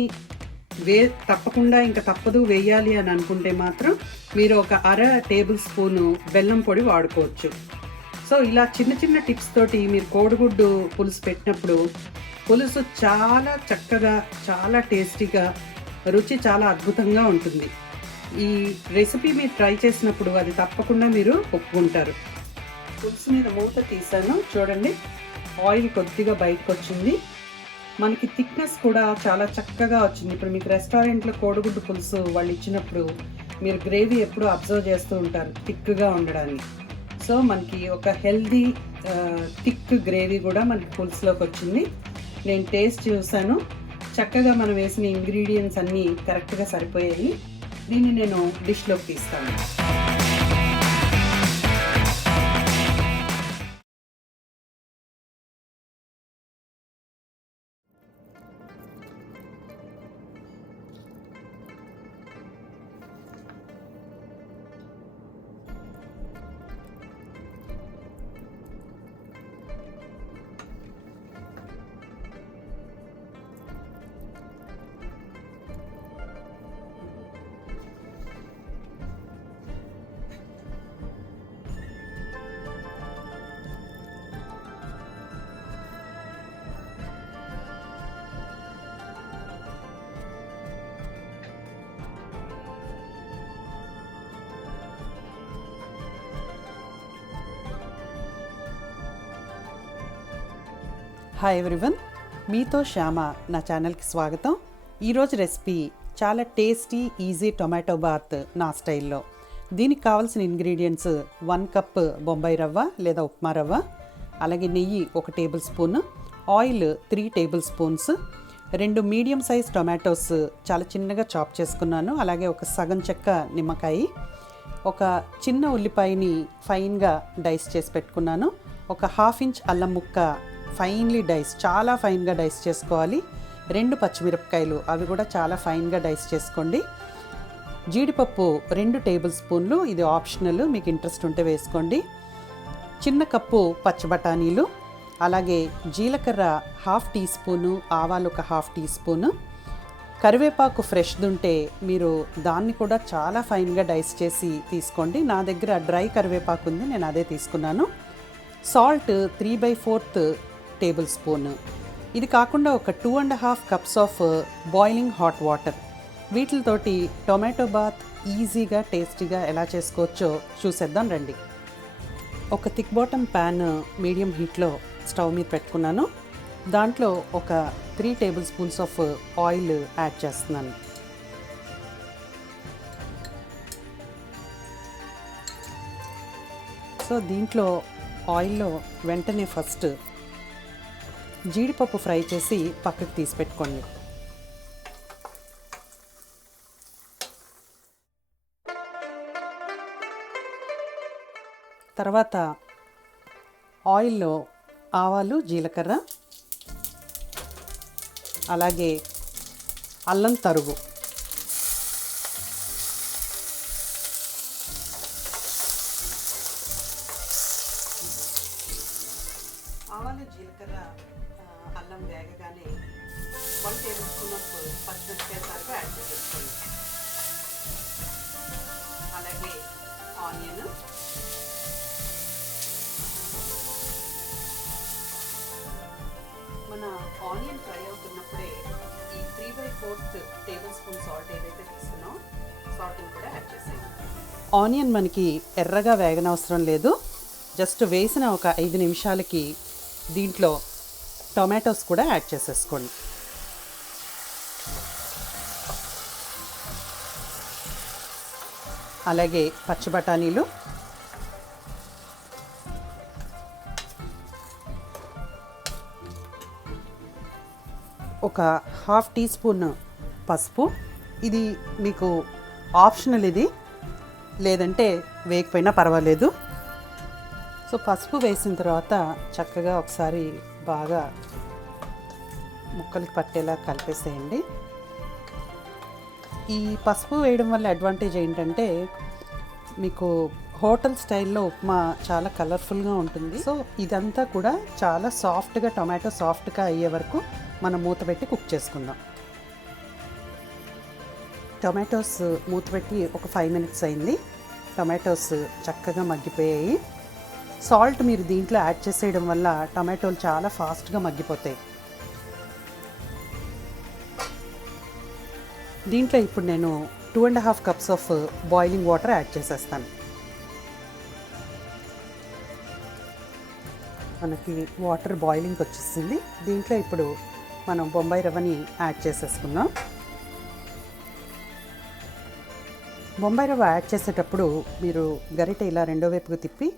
తప్పకుండా ఇంకా తప్పదు వేయాలి అని అనుకుంటే మాత్రం మీరు ఒక 1/2 టేబుల్ స్పూను బెల్లం పొడి వాడుకోవచ్చు. సో ఇలా చిన్న చిన్న టిప్స్ తోటి మీరు కోడిగుడ్డు పులుసు పెట్టినప్పుడు పులుసు చాలా చక్కగా, చాలా టేస్టీగా, రుచి చాలా అద్భుతంగా ఉంటుంది. ఈ రెసిపీ మీరు ట్రై చేసినప్పుడు అది తప్పకుండా మీరు ఒప్పుకుంటారు. పులుసు మీద మూత తీసాను చూడండి, ఆయిల్ కొద్దిగా బయటకు వచ్చింది. మనకి థిక్నెస్ కూడా చాలా చక్కగా వచ్చింది. ఇప్పుడు మీకు రెస్టారెంట్లో కోడిగుడ్డు పులుసు వాళ్ళు ఇచ్చినప్పుడు మీరు గ్రేవీ ఎప్పుడు అబ్జర్వ్ చేస్తూ ఉంటారు థిక్గా ఉండడానికి. సో మనకి ఒక హెల్దీ థిక్ గ్రేవీ కూడా మనకి పులుసులోకి వచ్చింది. నేను టేస్ట్ చూసాను, చక్కగా మనం వేసిన ఇంగ్రీడియంట్స్ అన్నీ కరెక్ట్గా సరిపోయాయి. దీన్ని నేను డిష్లోకి తీస్తాను. హాయ్ ఎవ్రీవన్, మీతో శ్యామ నా ఛానల్కి స్వాగతం. ఈరోజు రెసిపీ చాలా టేస్టీ ఈజీ టొమాటో బాత్ నా స్టైల్లో. దీనికి కావాల్సిన ఇంగ్రీడియంట్స్ 1 కప్ బొంబాయి రవ్వ లేదా ఉప్మా రవ్వ, అలాగే నెయ్యి 1 table spoon, oil 3 table spoons, 2 medium size tomatoes చాలా చిన్నగా చాప్ చేసుకున్నాను, అలాగే ఒక సగం చెక్క నిమ్మకాయ, ఒక చిన్న ఉల్లిపాయని ఫైన్గా డైస్ చేసి పెట్టుకున్నాను, ఒక 1/2 ఇంచ్ అల్లం ముక్క ఫైన్లీ డైస్, చాలా ఫైన్గా డైస్ చేసుకోవాలి, 2 పచ్చిమిరపకాయలు అవి కూడా చాలా ఫైన్గా డైస్ చేసుకోండి, జీడిపప్పు 2 టేబుల్ స్పూన్లు, ఇది ఆప్షనల్, మీకు ఇంట్రెస్ట్ ఉంటే వేసుకోండి, చిన్న కప్పు పచ్చి బఠానీలు, అలాగే జీలకర్ర 1/2 టీ స్పూను, ఆవాలు ఒక 1/2 టీ స్పూను, కరివేపాకు ఫ్రెష్ది ఉంటే మీరు దాన్ని కూడా చాలా ఫైన్గా డైస్ చేసి తీసుకోండి. నా దగ్గర డ్రై కరివేపాకు ఉంది, నేను అదే తీసుకున్నాను. Salt 3/4 tablespoon. ఇది కాకుండా ఒక 2.5 cups of boiling hot water. వీటితోటి టొమాటో బాత్ ఈజీగా టేస్టీగా ఎలా చేసుకోవచ్చో చూసేద్దాం రండి. ఒక థిక్ బాటమ్ ప్యాన్ మీడియం హీట్లో స్టవ్ మీద పెట్టుకున్నాను. దాంట్లో ఒక 3 tablespoons of oil add చేస్తున్నాను. సో దీంట్లో ఆయిల్లో వెంటనే ఫస్ట్ జీడిపప్పు ఫ్రై చేసి పక్కకు తీసి పెట్టుకోండి. తర్వాత ఆయిల్లో ఆవాలు, జీలకర్ర, అలాగే అల్లం తరుగు, ఆవాలు జీలకర్ర అల్లం వేగగానే 1 టేబుల్ స్పూన్ ఆఫ్ పచ్చిమిరపకాయ తరుగు యాడ్ చేసేసుకోండి. అలాగే ఆనియన్, మన ఆనియన్ ఫ్రై అవుతున్నప్పుడే ఈ 3/4 టేబుల్ స్పూన్ సాల్ట్ ఏదైతే తీసుకున్నాం సాల్ట్ని కూడా యాడ్ చేసేయండి. ఆనియన్ మనకి ఎర్రగా వేగనవసరం లేదు. జస్ట్ వేసిన ఒక 5 నిమిషాలకి దీంట్లో టొమాటోస్ కూడా యాడ్ చేసేసుకోండి. అలాగే పచ్చి బఠానీలు, ఒక 1/2 టీ స్పూన్ పసుపు. ఇది మీకు ఆప్షనల్, ఇది లేదంటే వేయకపోయినా పర్వాలేదు. సో పసుపు వేసిన తర్వాత చక్కగా ఒకసారి బాగా ముక్కలకి పట్టేలా కలిపేసేయండి. ఈ పసుపు వేయడం వల్ల అడ్వాంటేజ్ ఏంటంటే మీకు హోటల్ స్టైల్లో ఉప్మా చాలా కలర్ఫుల్గా ఉంటుంది. సో ఇదంతా కూడా చాలా సాఫ్ట్గా, టొమాటో సాఫ్ట్గా అయ్యే వరకు మనం మూత పెట్టి కుక్ చేసుకుందాం. టొమాటోస్ మూత పెట్టి ఒక 5 మినిట్స్ అయింది. టొమాటోస్ చక్కగా మగ్గిపోయాయి. సాల్ట్ మీరు దీంట్లో యాడ్ చేసేయడం వల్ల టొమాటోలు చాలా ఫాస్ట్గా మగ్గిపోతాయి. దీంట్లో ఇప్పుడు నేను 2.5 cups of boiling water add చేసేస్తాను. మనకి వాటర్ బాయిలింగ్కి వచ్చేసింది. దీంట్లో ఇప్పుడు మనం బొంబాయి రవ్వని యాడ్ చేసేసుకుందాం. బొంబాయి రవ్వ యాడ్ చేసేటప్పుడు మీరు గరిటె ఇలా రెండో వైపుకు తిప్పి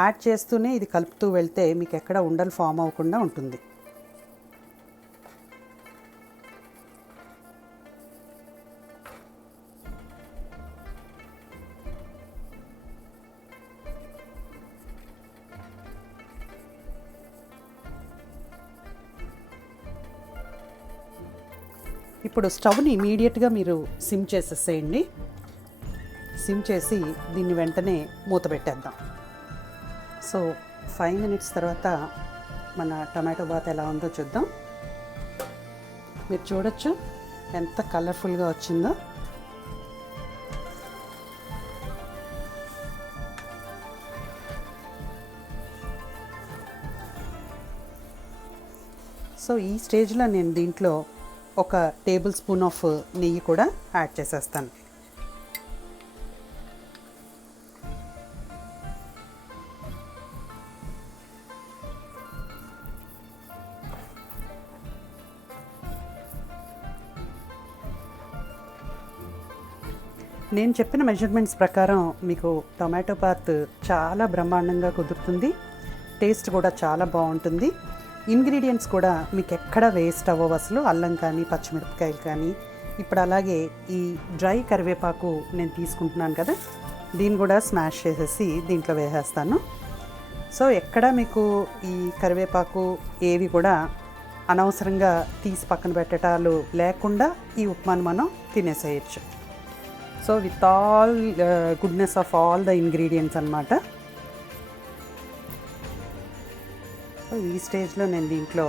యాడ్ చేస్తూనే ఇది కలుపుతూ వెళ్తే మీకు ఎక్కడ ఉండలు ఫామ్ అవ్వకుండా ఉంటుంది. ఇప్పుడు స్టవ్ని ఇమీడియట్గా మీరు సిమ్ చేసేసేయండి. సిమ్ చేసి దీన్ని వెంటనే మూత పెట్టేద్దాం. సో 5 మినిట్స్ తర్వాత మన టమాటో బాత్ ఎలా ఉందో చూద్దాం. మీరు చూడొచ్చు ఎంత కలర్ఫుల్గా వచ్చిందో. సో ఈ స్టేజ్లో నేను దీంట్లో ఒక టేబుల్ స్పూన్ ఆఫ్ నెయ్యి కూడా యాడ్ చేసేస్తాను. నేను చెప్పిన మెజర్మెంట్స్ ప్రకారం మీకు టొమాటో బాత్ చాలా బ్రహ్మాండంగా కుదురుతుంది. టేస్ట్ కూడా చాలా బాగుంటుంది. ఇంగ్రీడియంట్స్ కూడా మీకు ఎక్కడ వేస్ట్ అవ్వవు అసలు. అల్లం కానీ, పచ్చిమిరపకాయలు కానీ. ఇప్పుడు అలాగే ఈ డ్రై కరివేపాకు నేను తీసుకుంటున్నాను కదా, దీన్ని కూడా స్మాష్ చేసేసి దీంట్లో వేసేస్తాను. సో ఎక్కడ మీకు ఈ కరివేపాకు ఏవి కూడా అనవసరంగా తీసి పక్కన పెట్టడాలు లేకుండా ఈ ఉప్మాను మనం తినేసేయచ్చు. So with all goodness of all the ingredients అన్నమాట. సో ఈ స్టేజ్లో నేను దీంట్లో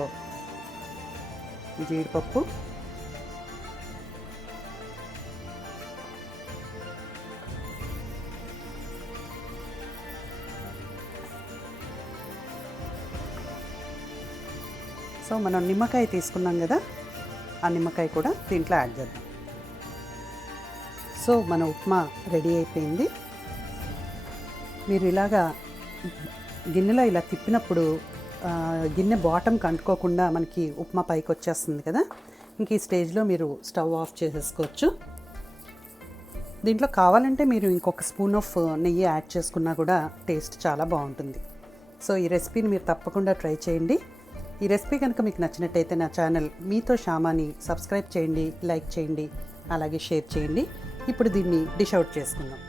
జీడిపప్పు, సో మనం నిమ్మకాయ తీసుకున్నాం కదా, ఆ నిమ్మకాయ కూడా దీంట్లో యాడ్ చేద్దాం. సో మన ఉప్మా రెడీ అయిపోయింది. మీరు ఇలాగా గిన్నెలో ఇలా తిప్పినప్పుడు గిన్నె బాటంకి అంటుకోకుండా మనకి ఉప్మా పైకి వచ్చేస్తుంది కదా. ఇంక ఈ స్టేజ్లో మీరు స్టవ్ ఆఫ్ చేసేసుకోవచ్చు. దీంట్లో కావాలంటే మీరు ఇంకొక స్పూన్ ఆఫ్ నెయ్యి యాడ్ చేసుకున్నా కూడా టేస్ట్ చాలా బాగుంటుంది. సో ఈ రెసిపీని మీరు తప్పకుండా ట్రై చేయండి. ఈ రెసిపీ కనుక మీకు నచ్చినట్టయితే నా ఛానల్ మీతో శ్యామాని సబ్స్క్రైబ్ చేయండి, లైక్ చేయండి, అలాగే షేర్ చేయండి. ఇప్పుడు దీన్ని డిష్ అవుట్ చేసుకుందాం.